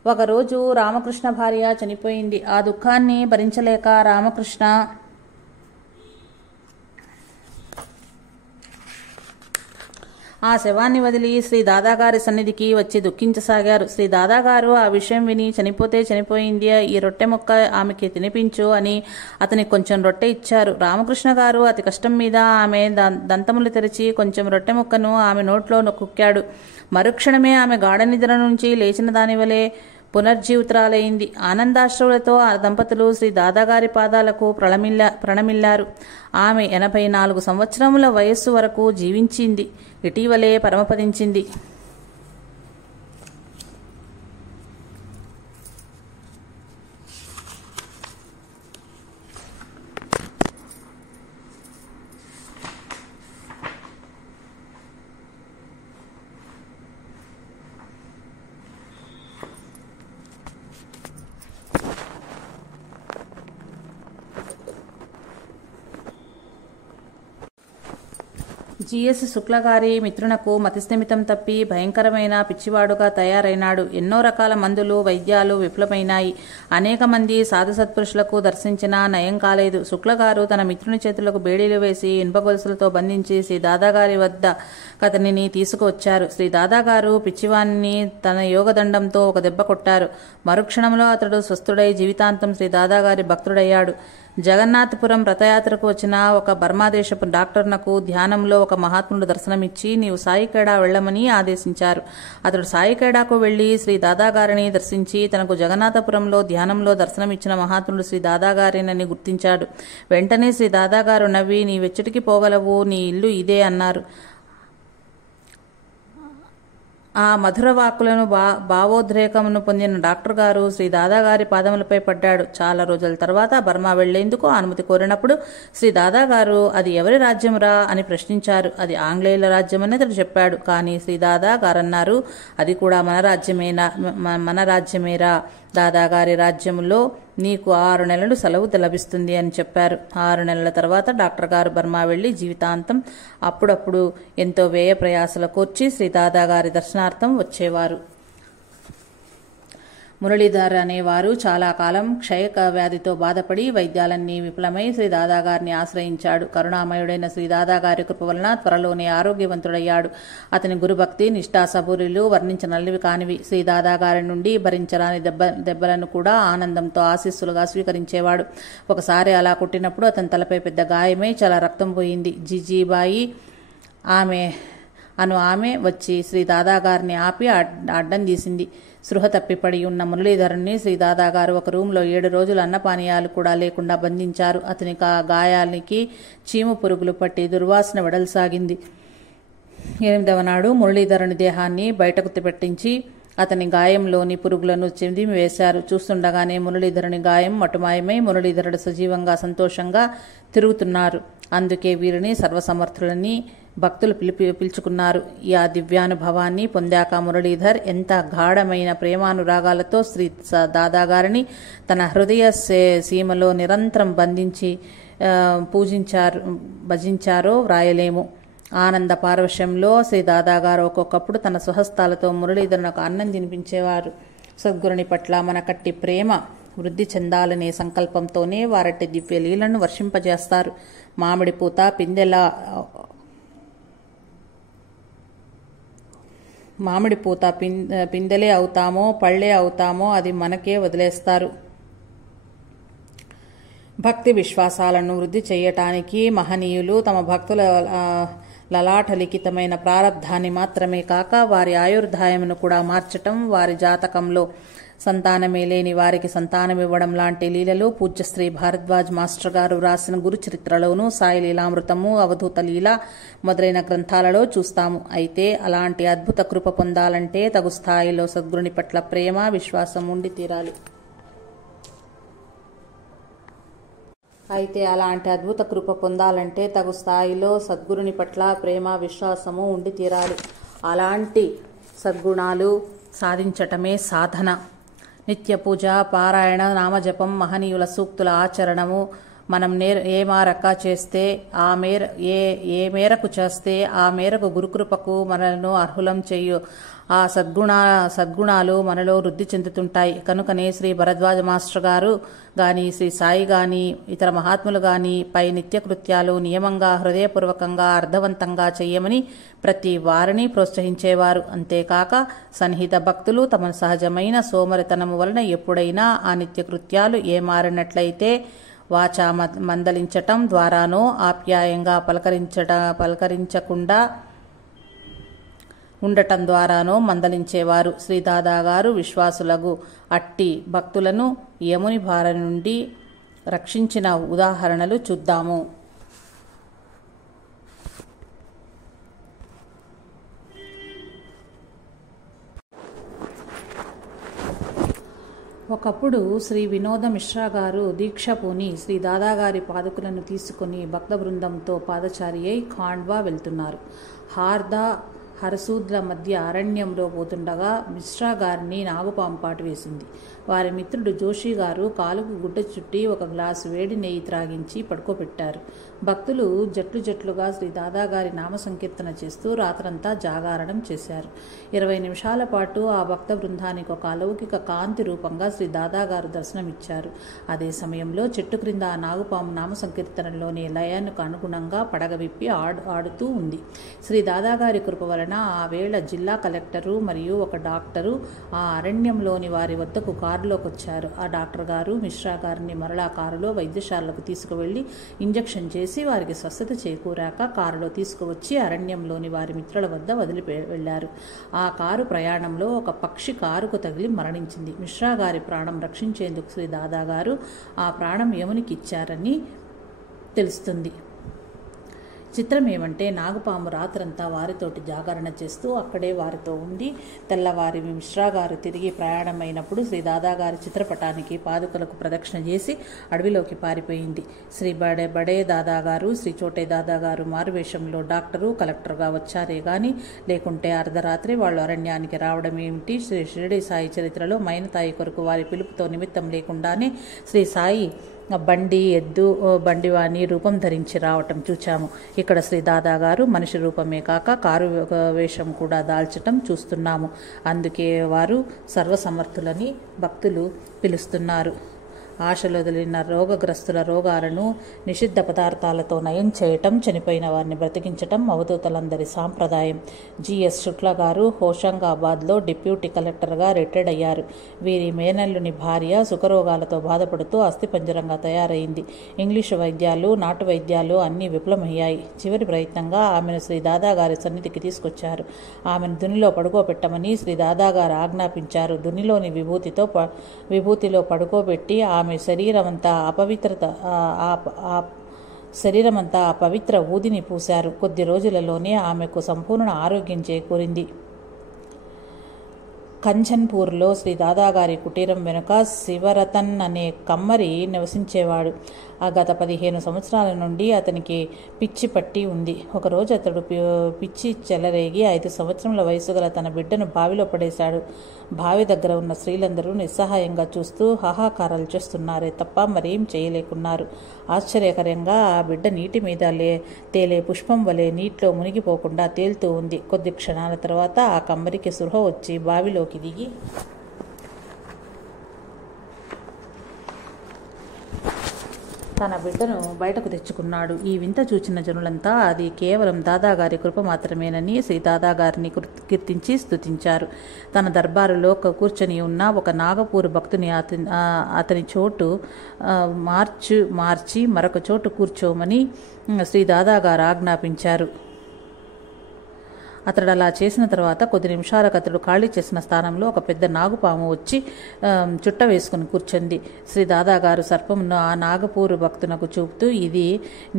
ఒకరోజు రామకృష్ణ భార్య చనిపోయింది. ఆ దుఃఖాన్ని భరించలేక రామకృష్ణ ఆ శవాన్ని వదిలి శ్రీ దాదాగారి సన్నిధికి వచ్చి దుఃఖించసాగారు. శ్రీ దాదాగారు ఆ విషయం విని, చనిపోతే చనిపోయింది, ఈ రొట్టె ముక్క ఆమెకి తినిపించు అని అతనికి కొంచెం రొట్టె ఇచ్చారు. రామకృష్ణ గారు అతి కష్టం మీద ఆమె దంతములు తెరిచి కొంచెం రొట్టె ముక్కను ఆమె నోట్లో కుక్కాడు. మరుక్షణమే ఆమె గాఢ నిద్ర నుంచి లేచిన దానివలే పునర్జీవితురాలైంది. ఆనందాశ్రువులతో ఆ దంపతులు శ్రీ దాదాగారి పాదాలకు ప్రణమిల్లారు. ఆమె 84 సంవత్సరముల వయస్సు వరకు జీవించింది. ఇటీవలే పరమపదించింది. జిఎస్ శుక్లగారి మిత్రునకు మతిస్థిమితం తప్పి భయంకరమైన పిచ్చివాడుగా తయారైనాడు. ఎన్నో రకాల మందులు, వైద్యాలు విఫలమైనాయి. అనేక మంది సాధు సత్పురుషులకు దర్శించినా నయం కాలేదు. శుక్లగారు తన మిత్రుని చేతులకు బేడీలు వేసి ఇనుప గొలుసులతో బంధించి శ్రీ దాదాగారి వద్ద అతనిని తీసుకువచ్చారు. శ్రీ దాదాగారు పిచ్చివాణ్ణి తన యోగదండంతో ఒక దెబ్బ కొట్టారు. మరుక్షణంలో అతడు స్వస్థుడై జీవితాంతం శ్రీ దాదాగారి భక్తుడయ్యాడు. జగన్నాథపురం రథయాత్రకు వచ్చిన ఒక బర్మాదేశపు డాక్టర్నకు ధ్యానంలో ఒక మహాత్ముడు దర్శనమిచ్చి నీవు సాయిఖేడా వెళ్లమని ఆదేశించారు. అతడు సాయిఖేడాకు వెళ్లి శ్రీ దాదాగారిని దర్శించి తనకు జగన్నాథపురంలో ధ్యానంలో దర్శనమిచ్చిన మహాత్ముడు శ్రీ దాదాగారినని గుర్తించాడు. వెంటనే శ్రీ దాదాగారు నవ్వి నీవెచ్చటికి పోగలవు, నీ ఇల్లు ఇదే అన్నారు. ఆ మధుర వాక్కులను భావోద్రేకమును పొందిన డాక్టర్ గారు శ్రీ దాదాగారి పాదములపై పడ్డాడు. చాలా రోజుల తర్వాత బర్మా వెళ్లేందుకు అనుమతి కోరినప్పుడు శ్రీ దాదాగారు అది ఎవరి రాజ్యమురా అని ప్రశ్నించారు. అది ఆంగ్లేయుల రాజ్యమని అతడు చెప్పాడు. కానీ శ్రీ దాదాగారన్నారు, అది కూడా మన రాజ్యమేరా. దాదాగారి రాజ్యంలో నీకు 6 నెలలు సెలవు లభిస్తుంది అని చెప్పారు. 6 నెలల తర్వాత డాక్టర్ గారు బర్మా వెళ్లి జీవితాంతం అప్పుడప్పుడు ఎంతో వ్యయ ప్రయాసల కోర్చి శ్రీ దాదాగారి దర్శనార్థం వచ్చేవారు. మురళీధర్ అనేవారు చాలా కాలం క్షయ వ్యాధితో బాధపడి వైద్యాలన్నీ విఫలమై శ్రీ దాదాగారిని ఆశ్రయించాడు. కరుణామయుడైన శ్రీ దాదాగారి కృప వలన త్వరలోనే ఆరోగ్యవంతుడయ్యాడు. అతని గురుభక్తి, నిష్ఠా, సబూరిలు వర్ణించనల్లివి కానివి. శ్రీ దాదాగారి నుండి భరించరాని దెబ్బలను కూడా ఆనందంతో ఆశీస్సులుగా స్వీకరించేవాడు. ఒకసారి అలా కొట్టినప్పుడు అతని తలపై పెద్ద గాయమై చాలా రక్తం పోయింది. జీజీబాయి ఆమె వచ్చి శ్రీ దాదాగారిని ఆపి అడ్డం తీసింది. స్పృహ తప్పిపడి ఉన్న మురళీధరుణ్ణి శ్రీ దాదాగారు ఒక రూంలో 7 రోజులు అన్నపానీయాలు కూడా లేకుండా బంధించారు. అతని గాయానికి చీము పురుగులు పట్టి దుర్వాసన వెడలసాగింది. 8వ నాడు మురళీధరుని దేహాన్ని బయటకు పెట్టించి అతని గాయంలోని పురుగులను చెదిమివేశారు. చూస్తుండగానే మురళీధరుని గాయం మటుమాయమై మురళీధరుడు సజీవంగా సంతోషంగా తిరుగుతున్నారు. అందుకే వీరిని సర్వసమర్థులని భక్తులు పిలుచుకున్నారు. ఈ ఆ దివ్యానుభవాన్ని పొందాక మురళీధర్ ఎంత గాఢమైన ప్రేమానురాగాలతో శ్రీ దాదాగారిని తన హృదయ సీమలో నిరంతరం బంధించి భజించారో వ్రాయలేము. ఆనంద పారవశ్యంలో శ్రీ దాదాగారు ఒక్కొక్కప్పుడు తన స్వహస్తాలతో మురళీధరునకు అన్నం తినిపించేవారు. సద్గురుని పట్ల మనకట్టి ప్రేమ వృద్ధి చెందాలనే సంకల్పంతోనే వారట్టి దివ్య లీలను వర్షింపజేస్తారు. మామిడి పూత పిందెలే అవుతామో పళ్ళే అవుతామో అది మనకే వదిలేస్తారు. భక్తి విశ్వాసాలను వృద్ధి చేయటానికి మహనీయులు తమ భక్తుల లలాటలిఖితమైన ప్రారబ్ధాన్ని మాత్రమే కాక వారి ఆయుర్దాయమును కూడా మార్చటం, వారి జాతకంలో సంతానమే లేని వారికి సంతానమివ్వడం లాంటి లీలలు పూజ్య శ్రీ భారద్వాజ్ మాస్టర్ గారు రాసిన గురు చరిత్రలోనూ, సాయి లీలామృతము, అవధూత లీల మొదలైన గ్రంథాలలో చూస్తాము. అయితే అలాంటి అద్భుత కృప పొందాలంటే తగు స్థాయిలో సద్గురుని పట్ల ప్రేమ విశ్వాసం ఉండి తీరాలి. అలాంటి సద్గుణాలు సాధించటమే సాధన. నిత్య పూజ, పారాయణ, నామజపం, మహనీయుల సూక్తుల ఆచరణము మనం ఏ మేరకు చేస్తే ఆ మేరకు గురుకృపకు మనలను అర్హులం చేయు. ఆ సద్గుణాలు మనలో వృద్ధి చెందుతుంటాయి. కనుకనే శ్రీ భరద్వాజ మాస్టర్ గారు గాని, శ్రీ సాయి గాని, ఇతర మహాత్ములు గాని పై నిత్యకృత్యాలు నియమంగా, హృదయపూర్వకంగా, అర్థవంతంగా చెయ్యమని ప్రతి వారిని ప్రోత్సహించేవారు. అంతేకాక సన్నిహిత భక్తులు తమ సహజమైన సోమరితనము వలన ఎప్పుడైనా ఆ నిత్యకృత్యాలు ఏమారినట్లయితే వాచా మందలించటం ద్వారానో, ఆప్యాయంగా పలకరించకుండా ఉండటం ద్వారానో మందలించేవారు. శ్రీ దాదాగారు విశ్వాసులకు అట్టి భక్తులను యముని భార నుండి రక్షించిన ఉదాహరణలు చూద్దాము. ఒకప్పుడు శ్రీ వినోద మిశ్రా గారు దీక్ష పూని శ్రీ దాదాగారి పాదుకులను తీసుకుని భక్త బృందంతో పాదచారి అయి ఖాండ్వా వెళ్తున్నారు. హరసూద్ల మధ్య అరణ్యంలో పోతుండగా మిశ్రా గారిని నాగుపాము పాటు వేసింది. వారి మిత్రుడు జోషి గారు కాలుకు గుడ్డ చుట్టి ఒక గ్లాసు వేడి నెయ్యి త్రాగించి పడుకోబెట్టారు. భక్తులు జట్లుగా శ్రీ దాదాగారి నామ సంకీర్తన చేస్తూ రాత్రంతా జాగారణం చేశారు. 20 నిమిషాల పాటు ఆ భక్త బృందానికి ఒక అలౌకిక కాంతి రూపంగా శ్రీ దాదాగారు దర్శనమిచ్చారు. అదే సమయంలో చెట్టు క్రింద ఆ నాగుపాము నామ సంకీర్తనలోని లయానికి అనుగుణంగా పడగ విప్పి ఆడుతూ ఉంది. శ్రీ దాదాగారి కృప వలన వలన ఆ వేళ జిల్లా కలెక్టరు మరియు ఒక డాక్టరు ఆ అరణ్యంలోని వారి వద్దకు కారులోకి వచ్చారు. ఆ డాక్టర్ గారు మిశ్రా గారిని మరలా కారులో వైద్యశాలకు తీసుకువెళ్లి ఇంజెక్షన్ చేసి వారికి స్వస్థత చేకూరాక కారులో తీసుకువచ్చి అరణ్యంలోని వారి మిత్రుల వద్ద వదిలి వెళ్లారు. ఆ కారు ప్రయాణంలో ఒక పక్షి కారుకు తగిలి మరణించింది. మిశ్రా గారి ప్రాణం రక్షించేందుకు శ్రీ దాదా గారు ఆ ప్రాణం యమునికి ఇచ్చారని తెలుస్తుంది. చిత్రం ఏమంటే నాగుపాము రాత్రంతా వారితోటి జాగరణ చేస్తూ అక్కడే వారితో ఉండి తెల్లవారి మిశ్రా గారు తిరిగి ప్రయాణమైనప్పుడు శ్రీ దాదాగారి చిత్రపటానికి పాదుకలకు ప్రదక్షిణ చేసి అడవిలోకి పారిపోయింది. శ్రీ బడే దాదాగారు శ్రీ చోటే దాదాగారు మారువేషంలో డాక్టరు కలెక్టర్గా వచ్చారే గాని లేకుంటే అర్ధరాత్రి వాళ్ళు అరణ్యానికి రావడం ఏమిటి? శ్రీ షిరిడి సాయి చరిత్రలో మైనతాయి కొరకు వారి పిలుపుతో నిమిత్తం లేకుండానే శ్రీ సాయి బండి ఎద్దు బండివాణి రూపం ధరించి రావటం చూచాము. ఇక్కడ శ్రీ దాదా గారు మనిషి రూపమే కాక కారు వేషం కూడా దాల్చటం చూస్తున్నాము. అందుకే వారు సర్వసమర్థులని భక్తులు పిలుస్తున్నారు. ఆశలొదిలిన రోగగ్రస్తుల రోగాలను నిషిద్ధ పదార్థాలతో నయం చేయటం, చనిపోయిన వారిని బ్రతికించటం అవధూతలందరి సాంప్రదాయం. జిఎస్ శుక్లా గారు హోషంగాబాద్లో డిప్యూటీ కలెక్టర్గా రిటైర్డ్ అయ్యారు. వీరి మేనల్లుని భార్య సుఖరోగాలతో బాధపడుతూ అస్థిపంజరంగా తయారైంది. ఇంగ్లీషు వైద్యాలు నాటు వైద్యాలు అన్నీ విఫలమయ్యాయి. చివరి ప్రయత్నంగా ఆమెను శ్రీ దాదాగారి సన్నిధికి తీసుకొచ్చారు. ఆమెను దునిలో పడుకోబెట్టమని శ్రీ దాదాగారు ఆజ్ఞాపించారు. దునిలోని విభూతిలో పడుకోబెట్టి ఆమె శరీరమంతా అపవిత్ర ఊదిని పూశారు. కొద్ది రోజులలోనే ఆమెకు సంపూర్ణ ఆరోగ్యం చేకూరింది. కంచన్పూర్లో శ్రీ దాదాగారి కుటీరం వెనుక శివరతన్ అనే కమ్మరి నివసించేవాడు. గత 15 సంవత్సరాల నుండి అతనికి పిచ్చి పట్టి ఉంది. ఒకరోజు అతడు పిచ్చి చెలరేగి 5 సంవత్సరముల వయసు గల తన బిడ్డను బావిలో పడేశాడు. బావి దగ్గర ఉన్న స్త్రీలందరూ నిస్సహాయంగా చూస్తూ హాహాకారాలు చేస్తున్నారే తప్ప మరేం చేయలేకున్నారు. ఆశ్చర్యకరంగా ఆ బిడ్డ నీటి మీద తేలే పుష్పం వలె నీటిలో మునిగిపోకుండా తేలుతూ ఉంది. కొద్ది క్షణాల తర్వాత ఆ కమ్మరికి స్పృహ వచ్చి బావిలోకి దిగి తన బిడ్డను బయటకు తెచ్చుకున్నాడు. ఈ వింత చూచిన జనులంతా అది కేవలం దాదాగారి కృప మాత్రమేనని శ్రీ దాదాగారిని కీర్తించి స్తుతించారు. తన దర్బారులో కూర్చొని ఉన్న ఒక నాగపూర్ భక్తుని అతని చోటు మార్చి మరొక చోటు కూర్చోమని శ్రీ దాదాగారు ఆజ్ఞాపించారు. అతడు అలా చేసిన తర్వాత కొద్ది నిమిషాలకు అతడు ఖాళీ చేసిన స్థానంలో ఒక పెద్ద నాగుపాము వచ్చి చుట్ట వేసుకుని కూర్చుంది. శ్రీ దాదాగారు సర్పమును ఆ నాగపూరు భక్తునకు చూపుతూ ఇది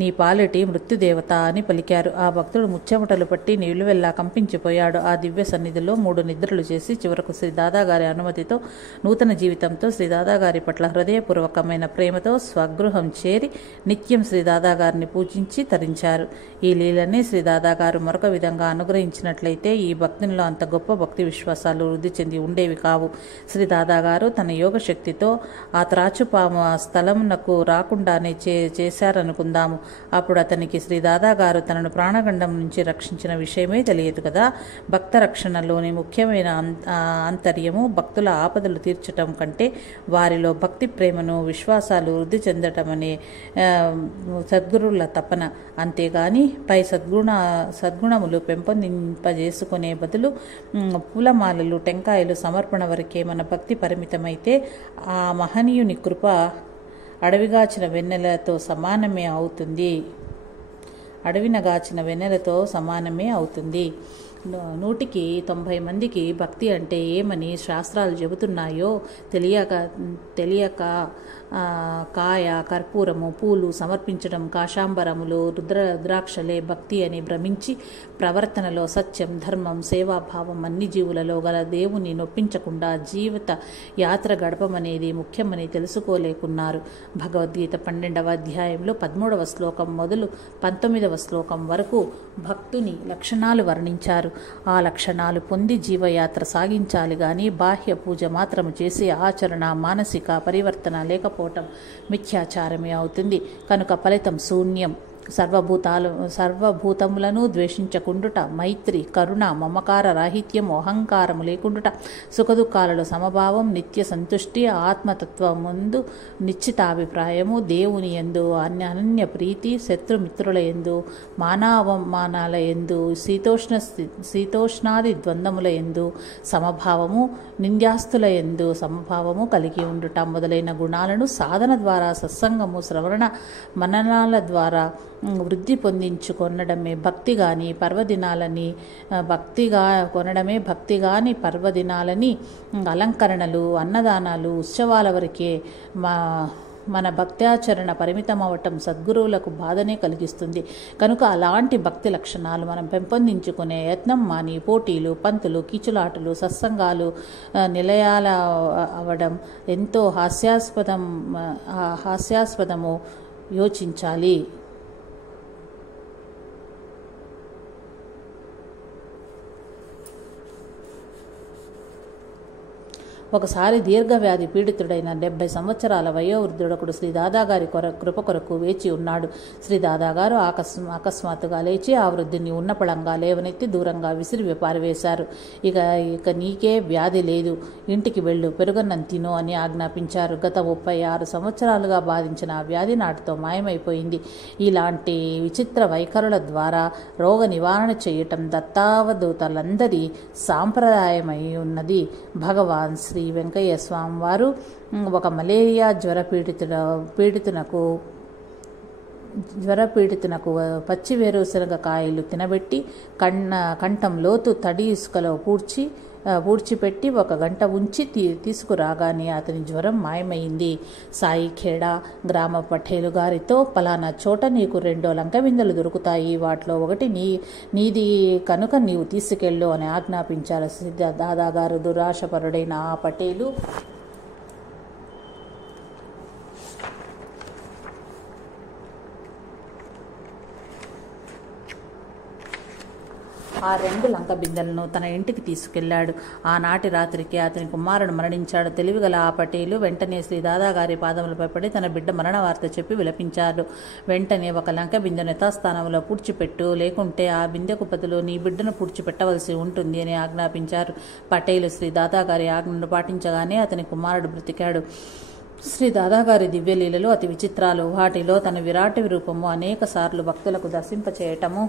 నీ పాలిటి మృత్యుదేవత అని పలికారు. ఆ భక్తుడు ముచ్చెమటలు పట్టి నిలువెల్లా కంపించిపోయాడు. ఆ దివ్య సన్నిధిలో 3 నిద్రలు చేసి చివరకు శ్రీ దాదాగారి అనుమతితో నూతన జీవితంతో శ్రీ దాదాగారి పట్ల హృదయపూర్వకమైన ప్రేమతో స్వగృహం చేరి నిత్యం శ్రీ దాదాగారిని పూజించి తరించారు. ఈ లీలనే శ్రీ దాదాగారు మరొక విధంగా అనుగ్రహించినట్లయితే ఈ భక్తునిలో అంత గొప్ప భక్తి విశ్వాసాలు వృద్ధి చెంది ఉండేవి కావు. శ్రీ దాదాగారు తన యోగ శక్తితో ఆ త్రాచుపాము ఆ స్థలంనకు రాకుండానే చేశారనుకుందాము. అప్పుడు అతనికి శ్రీ దాదాగారు తనను ప్రాణగండం నుంచి రక్షించిన విషయమే తెలియదు కదా. భక్త రక్షణలోని ముఖ్యమైన ఆంతర్యము భక్తుల ఆపదలు తీర్చటం కంటే వారిలో భక్తి ప్రేమను విశ్వాసాలు వృద్ధి చెందటమనే సద్గురుల తపన. అంతేగాని పై సద్గుణములు పెంపొందింపజేసుకునే బదులు పూలమాలలు టెంకాయలు సమర్పణ వరకే మన భక్తి పరిమితమైతే ఆ మహనీయుని కృప అడవిగాచిన వెన్నెలతో సమానమే అవుతుంది. నూటికి 90 మందికి భక్తి అంటే ఏమని శాస్త్రాలు చెబుతున్నాయో తెలియక కాయ కర్పూరము పూలు సమర్పించడం కాశాంబరములు రుద్రాక్షలే భక్తి అని భ్రమించి ప్రవర్తనలో సత్యం ధర్మం సేవాభావం అన్ని జీవులలో గల దేవుని నొప్పించకుండా జీవిత యాత్ర గడపమనేది ముఖ్యమని తెలుసుకోలేకున్నారు. భగవద్గీత 12వ అధ్యాయంలో 13వ శ్లోకం మొదలు 19వ శ్లోకం వరకు భక్తుని లక్షణాలు వర్ణించారు. ఆ లక్షణాలు పొంది జీవయాత్ర సాగించాలి గాని బాహ్య పూజ మాత్రము చేసి ఆచరణ మానసిక పరివర్తన లేకపోవటం మిథ్యాచారమే అవుతుంది. కనుక ఫలితం శూన్యం. సర్వభూతములను ద్వేషించకుండుట, మైత్రి, కరుణ, మమకార రాహిత్యము, అహంకారము లేకుండుట, సుఖదుఖాలలో సమభావం, నిత్య సంతుష్టి, ఆత్మతత్వముందు నిశ్చితాభిప్రాయము, దేవుని యందు అనన్య ప్రీతి, శత్రుమిత్రుల యందు మానావమానాల యందు శీతోష్ణాది ద్వంద్వముల యందు సమభావము, నింద్యాస్తుల యందు సమభావము కలిగి ఉండుట మొదలైన గుణాలను సాధన ద్వారా, సత్సంగము, శ్రవణ మననాల ద్వారా వృద్ధి పొందించుకొనడమే భక్తి గాని పర్వదినాలని అలంకరణలు, అన్నదానాలు, ఉత్సవాల వరకే మన భక్త్యాచరణ పరిమితమవటం సద్గురువులకు బాధనే కలిగిస్తుంది. కనుక అలాంటి భక్తి లక్షణాలు మనం పెంపొందించుకునే యత్నం మాని పోటీలు, పంతులు, కీచులాటలు, సత్సంగాలు నిలయాల అవడం ఎంతో హాస్యాస్పదము యోచించాలి. ఒకసారి దీర్ఘవ్యాధి పీడితుడైన 70 సంవత్సరాల వయోవృద్ధుడొకడు శ్రీ దాదాగారి కృప కొరకు వేచి ఉన్నాడు. శ్రీ దాదాగారు అకస్మాత్తుగా లేచి ఆ వృద్ధుని ఉన్నపళంగా లేవనెత్తి దూరంగా విసిరి పారివేశారు. ఇక నీకే వ్యాధి లేదు, ఇంటికి వెళ్ళు, పెరుగన్నం తిను అని ఆజ్ఞాపించారు. గత 36 సంవత్సరాలుగా బాధించిన ఆ వ్యాధి నాటితో మాయమైపోయింది. ఇలాంటి విచిత్ర వైఖరుల ద్వారా రోగ నివారణ చేయటం దత్తావధూతలందరి సాంప్రదాయమై ఉన్నది. భగవాన్ శ్రీ వెంకయ్య స్వామి వారు ఒక మలేరియా జ్వరపీడితునకు పచ్చి వేరుశనగ కాయలు తినబెట్టి కంఠం లోతు తడి ఇసుకలో పూడ్చిపెట్టి 1 గంట ఉంచి తీసుకురాగానే అతని జ్వరం మాయమైంది. సాయిఖేడా గ్రామ పటేలు గారితో, పలానా చోట నీకు 2 లంక బిందెలు దొరుకుతాయి, వాటిలో ఒకటి నీది కనుక నీవు తీసుకెళ్ళు అని ఆజ్ఞాపించారు. దాదాగారు దురాశపరుడైన ఆ పటేలు ఆ 2 లంక బిందెలను తన ఇంటికి తీసుకెళ్లాడు. ఆనాటి రాత్రికి అతని కుమారుడు మరణించాడు. తెలివిగల ఆ పటేలు వెంటనే శ్రీ దాదాగారి పాదములపై పడి తన బిడ్డ మరణ వార్త చెప్పి విలపించాడు. వెంటనే 1 లంక బిందెను యథాస్థానంలో పూడ్చిపెట్టు, లేకుంటే ఆ బిందెకు బదులు నీ బిడ్డను పూడ్చిపెట్టవలసి ఉంటుంది అని ఆజ్ఞాపించారు. పటేలు శ్రీ దాదాగారి ఆజ్ఞను పాటించగానే అతని కుమారుడు బ్రతికాడు. శ్రీ దాదాగారి దివ్యలీలలు అతి విచిత్రాలు. వాటిలో తన విరాటి రూపము అనేక సార్లు భక్తులకు దర్శింపచేయటము,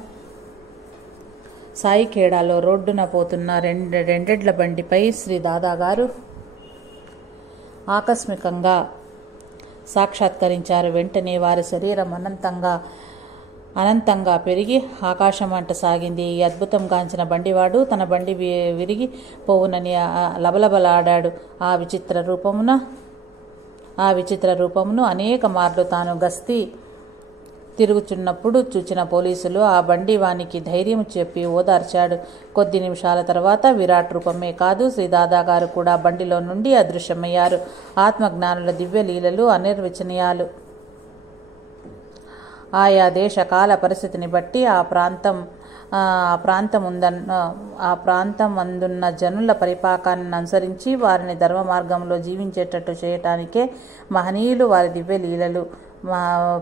సాయిఖేడాలో రోడ్డున పోతున్న రెండెడ్ల బండిపై శ్రీ దాదాగారు ఆకస్మికంగా సాక్షాత్కరించారు. వెంటనే వారి శరీరం అనంతంగా పెరిగి ఆకాశమంట సాగింది. ఈ అద్భుతం గాంచిన బండివాడు తన బండి విరిగి పోవునని లబలబలాడాడు. ఆ విచిత్ర రూపమును అనేక మార్లు తాను గస్తీ తిరుగుచున్నప్పుడు చూచిన పోలీసులు ఆ బండి వానికి ధైర్యం చెప్పి ఓదార్చాడు. కొద్ది నిమిషాల తర్వాత విరాట్ రూపమే కాదు, శ్రీ దాదాగారు కూడా బండిలో నుండి అదృశ్యమయ్యారు. ఆత్మజ్ఞానుల దివ్య లీలలు అనిర్వచనీయాలు. ఆయా దేశ కాల పరిస్థితిని బట్టి ఆ ప్రాంతమందున్న జనుల పరిపాకాన్ని అనుసరించి వారిని ధర్మ మార్గంలో జీవించేటట్టు చేయటానికే మహనీయులు వారి దివ్య లీలలు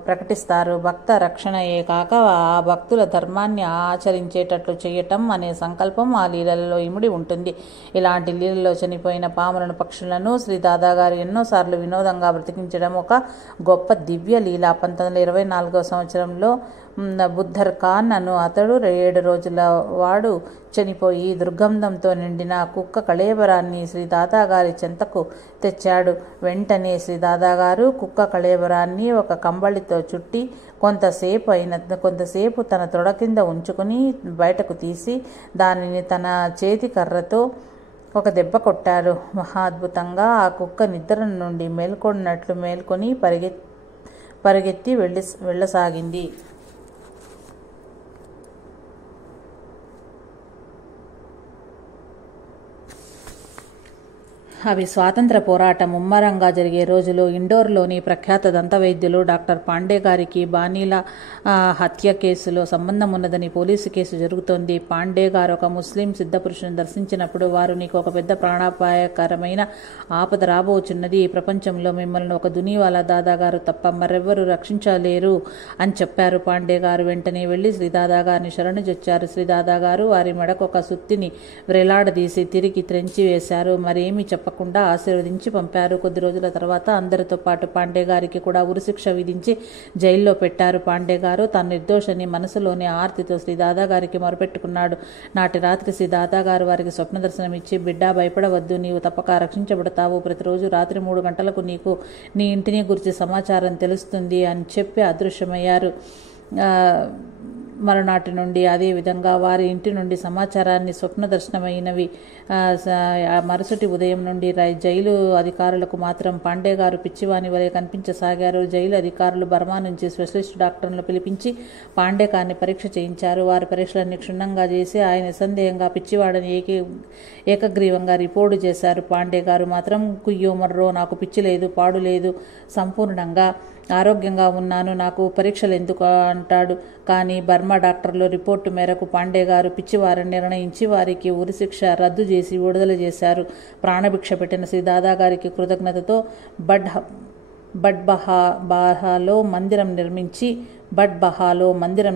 ప్రకటిస్తారు. భక్త రక్షణయే కాక ఆ భక్తుల ధర్మాన్ని ఆచరించేటట్లు చేయటం అనే సంకల్పం ఆ లీలలలో ఇమిడి ఉంటుంది. ఇలాంటి లీలలో చనిపోయిన పాములను, పక్షులను శ్రీ దాదాగారు ఎన్నోసార్లు వినోదంగా బ్రతికించడం ఒక గొప్ప దివ్య లీల. 1924వ సంవత్సరంలో బుద్ధర్ ఖాన్ అను అతడు 7 రోజుల వాడు చనిపోయి దుర్గంధంతో నిండిన కుక్క కళేబరాన్ని శ్రీ దాదాగారి చెంతకు తెచ్చాడు. వెంటనే శ్రీ దాదాగారు కుక్క కళేబరాన్ని ఒక కంబళితో చుట్టి కొంతసేపు తన తొడ కింద ఉంచుకుని బయటకు తీసి దానిని తన చేతి కర్రతో ఒక దెబ్బ కొట్టారు. మహా అద్భుతంగా ఆ కుక్క నిద్ర నుండి మేల్కొని పరిగెత్తి వెళ్ళసాగింది. అవి స్వాతంత్ర పోరాటం ముమ్మరంగా జరిగే రోజులు. ఇండోర్లోని ప్రఖ్యాత దంతవైద్యులు డాక్టర్ పాండే గారికి బాణీల హత్య కేసులో సంబంధం ఉన్నదని పోలీసు కేసు జరుగుతోంది. పాండే గారు ఒక ముస్లిం సిద్ధపురుషుని దర్శించినప్పుడు వారు నీకు ఒక పెద్ద ప్రాణాపాయకరమైన ఆపద రాబోచున్నది. ఈ ప్రపంచంలో మిమ్మల్ని ఒక దునీవాలా దాదాగారు తప్ప మరెవ్వరూ రక్షించలేరు అని చెప్పారు. పాండే గారు వెంటనే వెళ్లి శ్రీదాదా గారిని శరణుజొచ్చారు. శ్రీదాదా గారు వారి మెడకు ఒక సుత్తిని వ్రేలాడదీసి తిరిగి త్రెంచి వేశారు. మరేమీ చెప్పకుండా ఆశీర్వదించి పంపారు. కొద్ది రోజుల తర్వాత అందరితో పాటు పాండే గారికి కూడా ఉరిశిక్ష విధించి జైల్లో పెట్టారు. పాండే గారు తాను నిర్దోషని మనసులోని ఆర్తితో శ్రీ దాదా గారికి మొరపెట్టుకున్నాడు. నాటి రాత్రి శ్రీ దాదా గారు వారికి స్వప్న దర్శనం ఇచ్చి, బిడ్డా భయపడవద్దు, నీవు తప్పక రక్షించబడతావు. ప్రతిరోజు రాత్రి 3 గంటలకు నీకు నీ ఇంటిని గురించి సమాచారం తెలుస్తుంది అని చెప్పి అదృశ్యమయ్యారు. మరునాటి నుండి అదే విధంగా వారి ఇంటి నుండి సమాచారాన్ని స్వప్న దర్శనమైనవి. మరుసటి ఉదయం నుండి జైలు అధికారులకు మాత్రం పాండే గారు పిచ్చివాని వలె కనిపించసాగారు. జైలు అధికారులు బర్మా నుంచి స్పెషలిస్ట్ డాక్టర్లను పిలిపించి పాండే గారిని పరీక్ష చేయించారు. వారి పరీక్షలన్నీ క్షుణ్ణంగా చేసి ఆయన నిస్సందేహంగా పిచ్చివాడని ఏకగ్రీవంగా రిపోర్టు చేశారు. పాండే గారు మాత్రం కుయ్యో మర్రో, నాకు పిచ్చి లేదు, పాడు లేదు, సంపూర్ణంగా ఆరోగ్యంగా ఉన్నాను, నాకు పరీక్షలు ఎందుకు అంటాడు. కానీ బర్మా డాక్టర్లు రిపోర్టు మేరకు పాండే గారు పిచ్చివారని నిర్ణయించి వారికి ఉరిశిక్ష రద్దు చేసి విడుదల చేశారు. ప్రాణభిక్ష పెట్టిన శ్రీ దాదా గారికి కృతజ్ఞతతో బహాలో మందిరం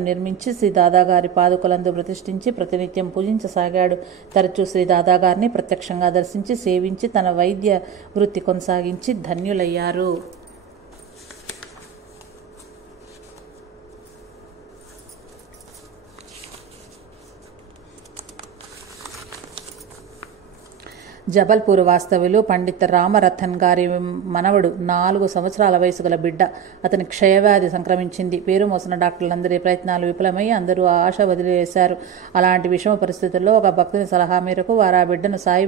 నిర్మించి శ్రీ దాదా గారి పాదుకలందు ప్రతిష్ఠించి ప్రతినిత్యం పూజించసాగాడు. తరచూ శ్రీ దాదా గారిని ప్రత్యక్షంగా దర్శించి సేవించి తన వైద్య వృత్తి కొనసాగించి ధన్యులయ్యారు. జబల్పూర్ వాస్తవ్యులు పండిత రామరథన్ గారి మనవడు 4 సంవత్సరాల వయసు గల బిడ్డ. అతని క్షయవ్యాధి సంక్రమించింది. పేరు మోసిన డాక్టర్లందరి ప్రయత్నాలు విఫలమై అందరూ ఆశ వదిలివేశారు. అలాంటి విషమ పరిస్థితుల్లో ఒక భక్తుని సలహా మేరకు వారు ఆ బిడ్డను సాయి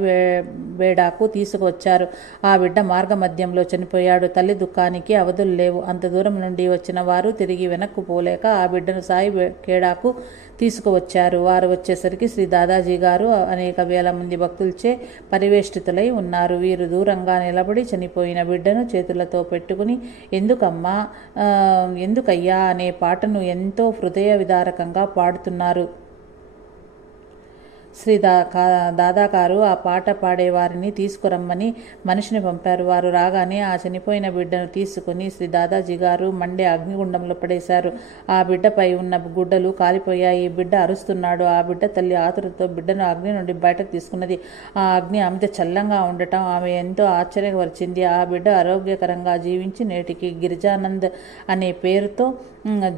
బేడాకు తీసుకువచ్చారు. ఆ బిడ్డ మార్గ మధ్యంలో చనిపోయాడు. తల్లి దుఃఖానికి అవధులు లేవు. అంత దూరం నుండి వచ్చిన వారు తిరిగి వెనక్కు పోలేక ఆ బిడ్డను సాయి ఖేడాకు తీసుకువచ్చారు. వారు వచ్చేసరికి శ్రీ దాదాజీ గారు అనేక వేల మంది భక్తులచే పరివేష్టితులై ఉన్నారు. వీరు దూరంగా నిలబడి చనిపోయిన బిడ్డను చేతులతో పెట్టుకుని ఎందుకయ్యా అనే పాటను ఎంతో హృదయ విదారకంగా పాడుతున్నారు. శ్రీ దాదా గారు ఆ పాట పాడేవారిని తీసుకురమ్మని మనిషిని పంపారు. వారు రాగానే ఆ చనిపోయిన బిడ్డను తీసుకుని శ్రీ దాదాజీ గారు మండే అగ్నిగుండంలో పడేశారు. ఆ బిడ్డపై ఉన్న గుడ్డలు కాలిపోయాయి. బిడ్డ అరుస్తున్నాడు. ఆ బిడ్డ తల్లి ఆతురతో బిడ్డను అగ్ని నుండి బయటకు తీసుకున్నది. ఆ అగ్ని ఆమెతో చల్లంగా ఉండటం ఆమె ఎంతో ఆశ్చర్యపరిచింది. ఆ బిడ్డ ఆరోగ్యకరంగా జీవించి నేటికి గిరిజానంద్ అనే పేరుతో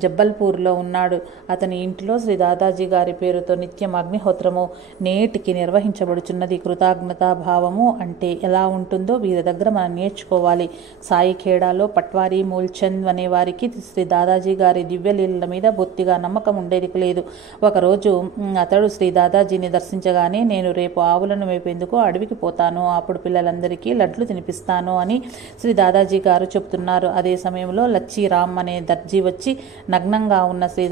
జబ్బల్పూర్లో ఉన్నాడు. అతని ఇంటిలో శ్రీ దాదాజీ గారి పేరుతో నిత్యం అగ్నిహోత్రము నేటికి నిర్వహించబడుచున్నది. కృతజ్ఞతాభావము అంటే ఎలా ఉంటుందో వీరి దగ్గర మనం నేర్చుకోవాలి. సాయి ఖేడాలో పట్వారీ మూల్చంద్ అనే వారికి శ్రీ దాదాజీ గారి దివ్యలీలల మీద బొత్తిగా నమ్మకం ఉండేది లేదు. ఒకరోజు అతడు శ్రీ దాదాజీని దర్శించగానే, నేను రేపు ఆవులను మేపేందుకు అడవికి పోతాను, అప్పుడు పిల్లలందరికీ లడ్లు తినిపిస్తాను అని శ్రీ దాదాజీ గారు చెబుతున్నారు. అదే సమయంలో లచ్చీరామ్ అనే దర్జీ వచ్చి నగ్నంగా ఉన్న శ్రీ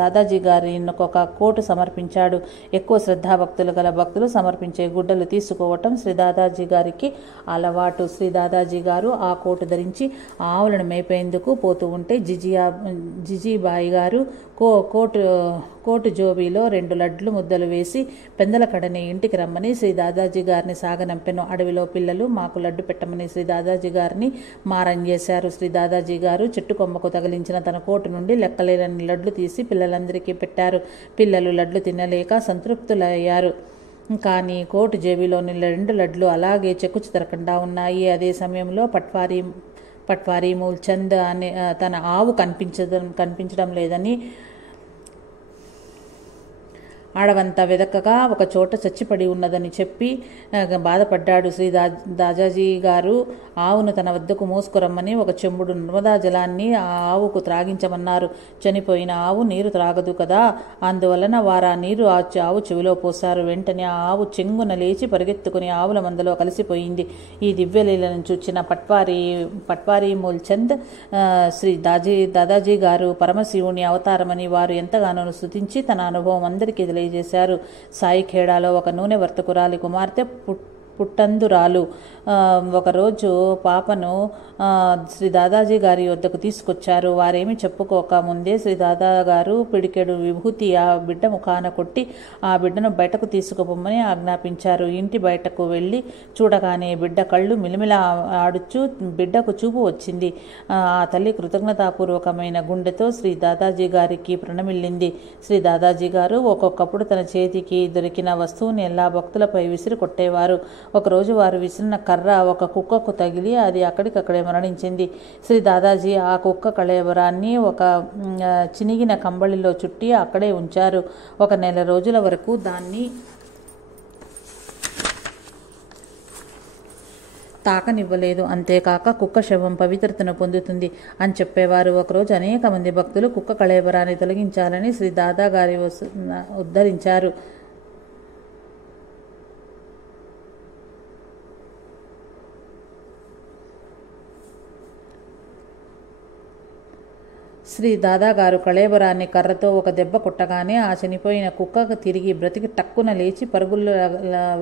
దాదాజీ గారి ఒక కోటు సమర్పించాడు. ఎక్కువ శ్రద్ధాభక్తులు గల భక్తులు సమర్పించే గుడ్డలు తీసుకోవటం శ్రీ దాదాజీ గారికి అలవాటు. శ్రీ దాదాజీ గారు ఆ కోటు ధరించి ఆవులను మేపేందుకు పోతూ ఉంటే జిజీబాయి గారు కోటు జోబీలో 2 లడ్లు ముద్దలు వేసి పెందలకడని ఇంటికి రమ్మని శ్రీ దాదాజీ గారిని సాగనంపెను. అడవిలో పిల్లలు మాకు లడ్డు పెట్టమని శ్రీ దాదాజీ గారిని మారం చేశారు. శ్రీ దాదాజీ గారు చెట్టు కొమ్మకు తగిలించిన తన కోటు నుండి లెక్కలేని లడ్లు తీసి పిల్లలందరికీ పెట్టారు. పిల్లలు లడ్లు తినలేక సంతృప్తులయ్యారు. కానీ కోటు జేబులోని 2 లడ్లు అలాగే చెక్కుచెదరకుండా ఉన్నాయి. అదే సమయంలో పట్వారీ మూల్చంద్ అనే తన ఆవు కనిపించడం లేదని ఆడవంతా వెదకగా ఒక చోట చచ్చిపడి ఉన్నదని చెప్పి బాధపడ్డాడు. శ్రీ దాదాజీ గారు ఆవును తన వద్దకు మోసుకురమ్మని ఒక చెంబుడు నర్మదా జలాన్ని ఆ ఆవుకు త్రాగించమన్నారు. చనిపోయిన ఆవు నీరు త్రాగదు కదా, అందువలన వారు ఆ నీరు ఆవు చెవిలో పోశారు. వెంటనే ఆ ఆవు చెంగున లేచి పరిగెత్తుకుని ఆవుల మందలో కలిసిపోయింది. ఈ దివ్యలీలను చూచిన పట్వారీ మూల్చంద్ శ్రీ దాదాజీ గారు పరమశివుని అవతారమని వారు ఎంతగానో స్తుతించి తన అనుభవం అందరికీ తెలియజేశారు. సాయి ఖేడాలో ఒక నూనె వర్తకురాలి కుమార్తె పుట్టందురాలు. ఒకరోజు పాపను శ్రీ దాదాజీ గారి వద్దకు తీసుకొచ్చారు. వారేమి చెప్పుకోక ముందే శ్రీ దాదా గారు పిడికెడు విభూతి ఆ బిడ్డ ముఖాన కొట్టి ఆ బిడ్డను బయటకు తీసుకుపోమని ఆజ్ఞాపించారు. ఇంటి బయటకు వెళ్ళి చూడగానే బిడ్డ కళ్ళు మిలమిల ఆడుచూ బిడ్డకు చూపు వచ్చింది. ఆ తల్లి కృతజ్ఞతాపూర్వకమైన గుండెతో శ్రీ దాదాజీ గారికి ప్రణమిల్లింది. శ్రీ దాదాజీ గారు ఒక్కొక్కప్పుడు తన చేతికి దొరికిన వస్తువుని ఎలా భక్తులపై విసిరి కొట్టేవారు. ఒకరోజు వారు విసిరిన కర్ర ఒక కుక్కకు తగిలి అది అక్కడికక్కడే మరణించింది. శ్రీ దాదాజీ ఆ కుక్క కళేబరాన్ని ఒక చినిగిన కంబళిలో చుట్టి అక్కడే ఉంచారు. ఒక నెల రోజుల వరకు దాన్ని తాకనివ్వలేదు. అంతేకాక కుక్క శవం పవిత్రతను పొందుతుంది అని చెప్పేవారు. ఒకరోజు అనేక మంది భక్తులు కుక్క కళేబరాన్ని తొలగించాలని శ్రీ దాదా గారి ఉద్ధరించారు. శ్రీ దాదాగారు కళేబరాన్ని కర్రతో ఒక దెబ్బ కొట్టగానే ఆ చనిపోయిన కుక్క తిరిగి బ్రతికి టక్కున లేచి పరుగులు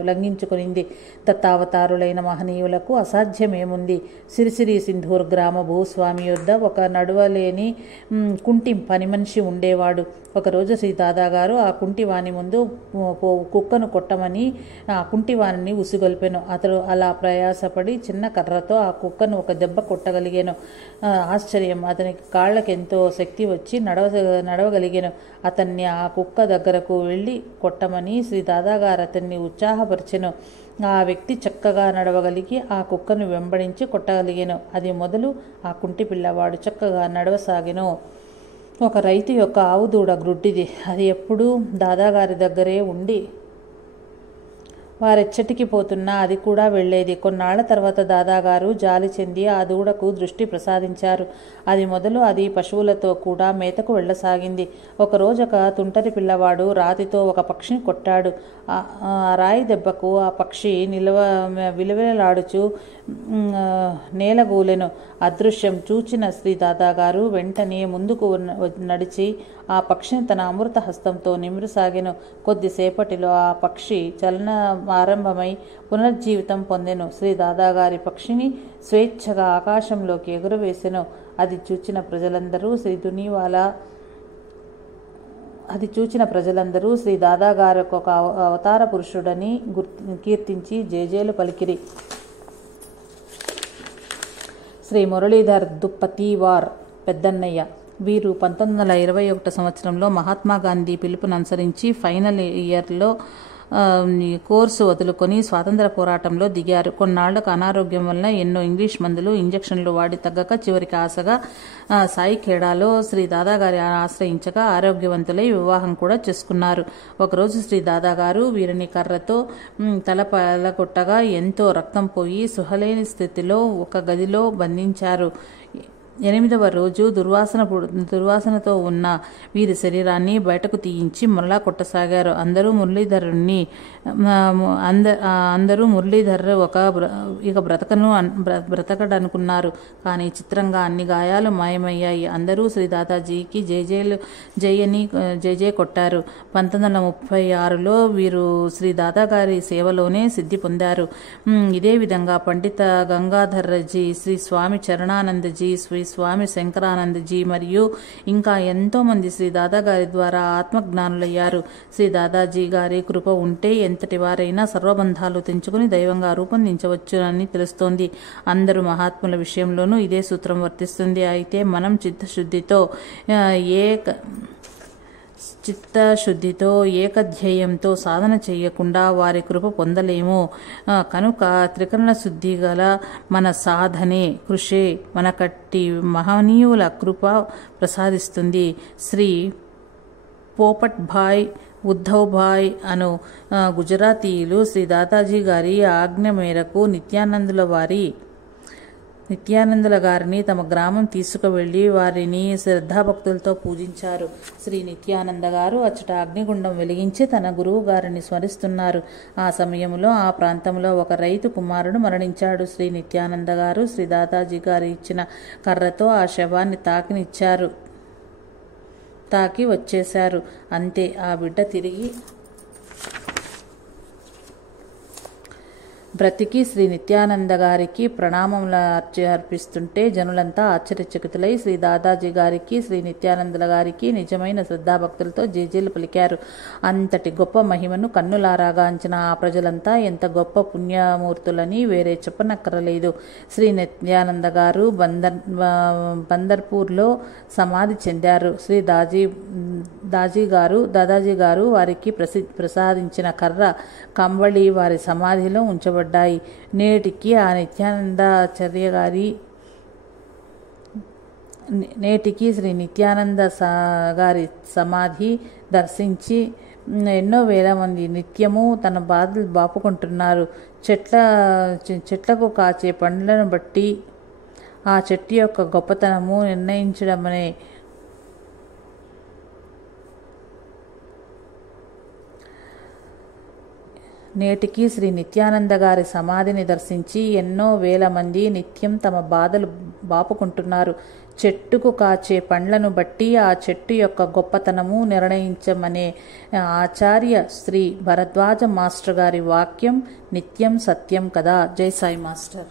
లంఘించుకునింది. దత్తావతారులైన మహనీయులకు అసాధ్యమేముంది? సిరిసిరి సింధూర్ గ్రామ భూస్వామి యొద్ద ఒక నడవలేని కుంటి పని మనిషి ఉండేవాడు. ఒకరోజు శ్రీ దాదాగారు ఆ కుంటివాని ముందు కుక్కను కొట్టమని ఆ కుంటివాణిని ఉసిగొల్పెను. అతడు అలా ప్రయాసపడి చిన్న కర్రతో ఆ కుక్కను ఒక దెబ్బ కొట్టగలిగాను. ఆశ్చర్యం! అతనికి కాళ్ళకెంతో శక్తి వచ్చి నడవగలిగాను. అతన్ని ఆ కుక్క దగ్గరకు వెళ్ళి కొట్టమని శ్రీ దాదాగారు అతన్ని ఉత్సాహపరిచెను. ఆ వ్యక్తి చక్కగా నడవగలిగి ఆ కుక్కను వెంబడించి కొట్టగలిగాను. అది మొదలు ఆ కుంటి పిల్లవాడు చక్కగా నడవసాగెను. ఒక రైతు యొక్క ఆవు దూడ గ్రుడ్డిది. అది ఎప్పుడూ దాదాగారి దగ్గరే ఉండి వారెచ్చటికి పోతున్నా అది కూడా వెళ్ళేది. కొన్నాళ్ల తర్వాత దాదాగారు జాలి చెంది ఆ దూడకు దృష్టి ప్రసాదించారు. అది మొదలు అది పశువులతో కూడా మేతకు వెళ్ళసాగింది. ఒకరోజు ఒక తుంటరి పిల్లవాడు రాతితో ఒక పక్షిని కొట్టాడు. ఆ రాయి దెబ్బకు ఆ పక్షి విలవిలలాడుచు నేలగూలెను. అదృశ్యం చూచిన శ్రీ దాదాగారు వెంటనే ముందుకు నడిచి ఆ పక్షిని తన అమృత హస్తంతో నిమిరసాగెను. కొద్దిసేపటిలో ఆ పక్షి చలన ఆరంభమై పునర్జీవితం పొందెను. శ్రీ దాదాగారి పక్షిని స్వేచ్ఛగా ఆకాశంలోకి ఎగురవేసెను. అది చూచిన ప్రజలందరూ శ్రీ దాదాగారికి ఒక అవతార పురుషుడని కీర్తించి జేజేలు పలికిరి. శ్రీ మురళీధర్ దుప్పతీవార్ పెద్దన్నయ్య. వీరు 1921 సంవత్సరంలో మహాత్మాగాంధీ పిలుపును అనుసరించి ఫైనల్ ఇయర్లో కోర్సు వదులుకొని స్వాతంత్ర పోరాటంలో దిగారు. కొన్నాళ్లకు అనారోగ్యం వల్ల ఎన్నో ఇంగ్లీష్ మందులు ఇంజక్షన్లు వాడి తగ్గక చివరికి ఆశగా సాయిఖేడాలో శ్రీ దాదాగారి ఆశ్రయించగా ఆరోగ్యవంతులై వివాహం కూడా చేసుకున్నారు. ఒకరోజు శ్రీ దాదాగారు వీరిని కర్రతో తల పలగొట్టగా ఎంతో రక్తం పోయి సుహలేని స్థితిలో ఒక గదిలో బంధించారు. 8వ రోజు దుర్వాసనతో ఉన్న వీరి శరీరాన్ని బయటకు తీయించి మరలా కొట్టసాగారు. అందరూ మురళీధర్ ఇక బ్రతకడనుకున్నారు. కానీ చిత్రంగా అన్ని గాయాలు మాయమయ్యాయి. అందరూ శ్రీ దాదాజీకి జై కొట్టారు. 1936లో వీరు శ్రీ దాదాగారి సేవలోనే సిద్ధి పొందారు. ఇదే విధంగా పండిత గంగాధర్జీ, శ్రీ స్వామి చరణానందజీ, శ్రీ స్వామి శంకరానందజీ మరియు ఇంకా ఎంతో మంది శ్రీ దాదాగారి ద్వారా ఆత్మజ్ఞానులయ్యారు. శ్రీ దాదాజీ గారి కృప ఉంటే ఎంతటి వారైనా సర్వబంధాలు తెంచుకుని దైవంగా రూపొందించవచ్చునని తెలుస్తోంది. అందరూ మహాత్ముల విషయంలోనూ ఇదే సూత్రం వర్తిస్తుంది. అయితే మనం చిత్తశుద్ధితో ఏకధ్యేయంతో సాధన చేయకుండా వారి కృప పొందలేము. కనుక త్రికరణ శుద్ధి గల మన సాధనే కృషే మనకట్టి మహనీయుల కృప ప్రసాదిస్తుంది. శ్రీ పోపట్ భాయ్ ఉద్ధవ్ భాయ్ అను గుజరాతీయులు శ్రీ దాదాజీ గారి ఆజ్ఞ మేరకు నిత్యానందుల గారిని తమ గ్రామం తీసుకువెళ్లి వారిని శ్రద్ధాభక్తులతో పూజించారు. శ్రీ నిత్యానంద గారు అచ్చట అగ్నిగుండం వెలిగించి తన గురువు గారిని స్మరిస్తున్నారు. ఆ సమయంలో ఆ ప్రాంతంలో ఒక రైతు కుమారుడు మరణించాడు. శ్రీ నిత్యానంద గారు శ్రీ దాదాజీ గారు ఇచ్చిన కర్రతో ఆ శవాన్ని తాకి వచ్చేశారు. అంతే, ఆ బిడ్డ తిరిగి బ్రతికి శ్రీ నిత్యానంద గారికి ప్రణామములు అర్పిస్తుంటే జనులంతా ఆశ్చర్యచకితులై శ్రీ దాదాజీ గారికి శ్రీ నిత్యానందుల గారికి నిజమైన శ్రద్ధాభక్తులతో జేజేలు పలికారు. అంతటి గొప్ప మహిమను కన్నులారాగాంచిన ఆ ప్రజలంతా ఎంత గొప్ప పుణ్యమూర్తులని వేరే చెప్పనక్కరలేదు. శ్రీ నిత్యానంద గారు బందర్పూర్లో సమాధి చెందారు. శ్రీ దాదాజీ గారు వారికి ప్రసాదించిన కర్ర కంబళి వారి సమాధిలో ఉంచబడ్డాయి. నేటికి ఆ నేటికి శ్రీ నిత్యానంద గారి సమాధి దర్శించి ఎన్నో వేల మంది నిత్యము తన బాధలు బాపుకుంటున్నారు. చెట్లకు కాచే పండ్లను బట్టి ఆ చెట్టు యొక్క గొప్పతనము నిర్ణయించడమనే నేటికి శ్రీ నిత్యానంద గారి సమాధిని దర్శించి ఎన్నో వేల మంది నిత్యం తమ బాధలు బాపుకుంటున్నారు. చెట్టుకు కాచే పండ్లను బట్టి ఆ చెట్టు యొక్క గొప్పతనము నిర్ణయించమనే ఆచార్య శ్రీ భరద్వాజ మాస్టర్ గారి వాక్యం నిత్యం సత్యం కదా. జై సాయి మాస్టర్.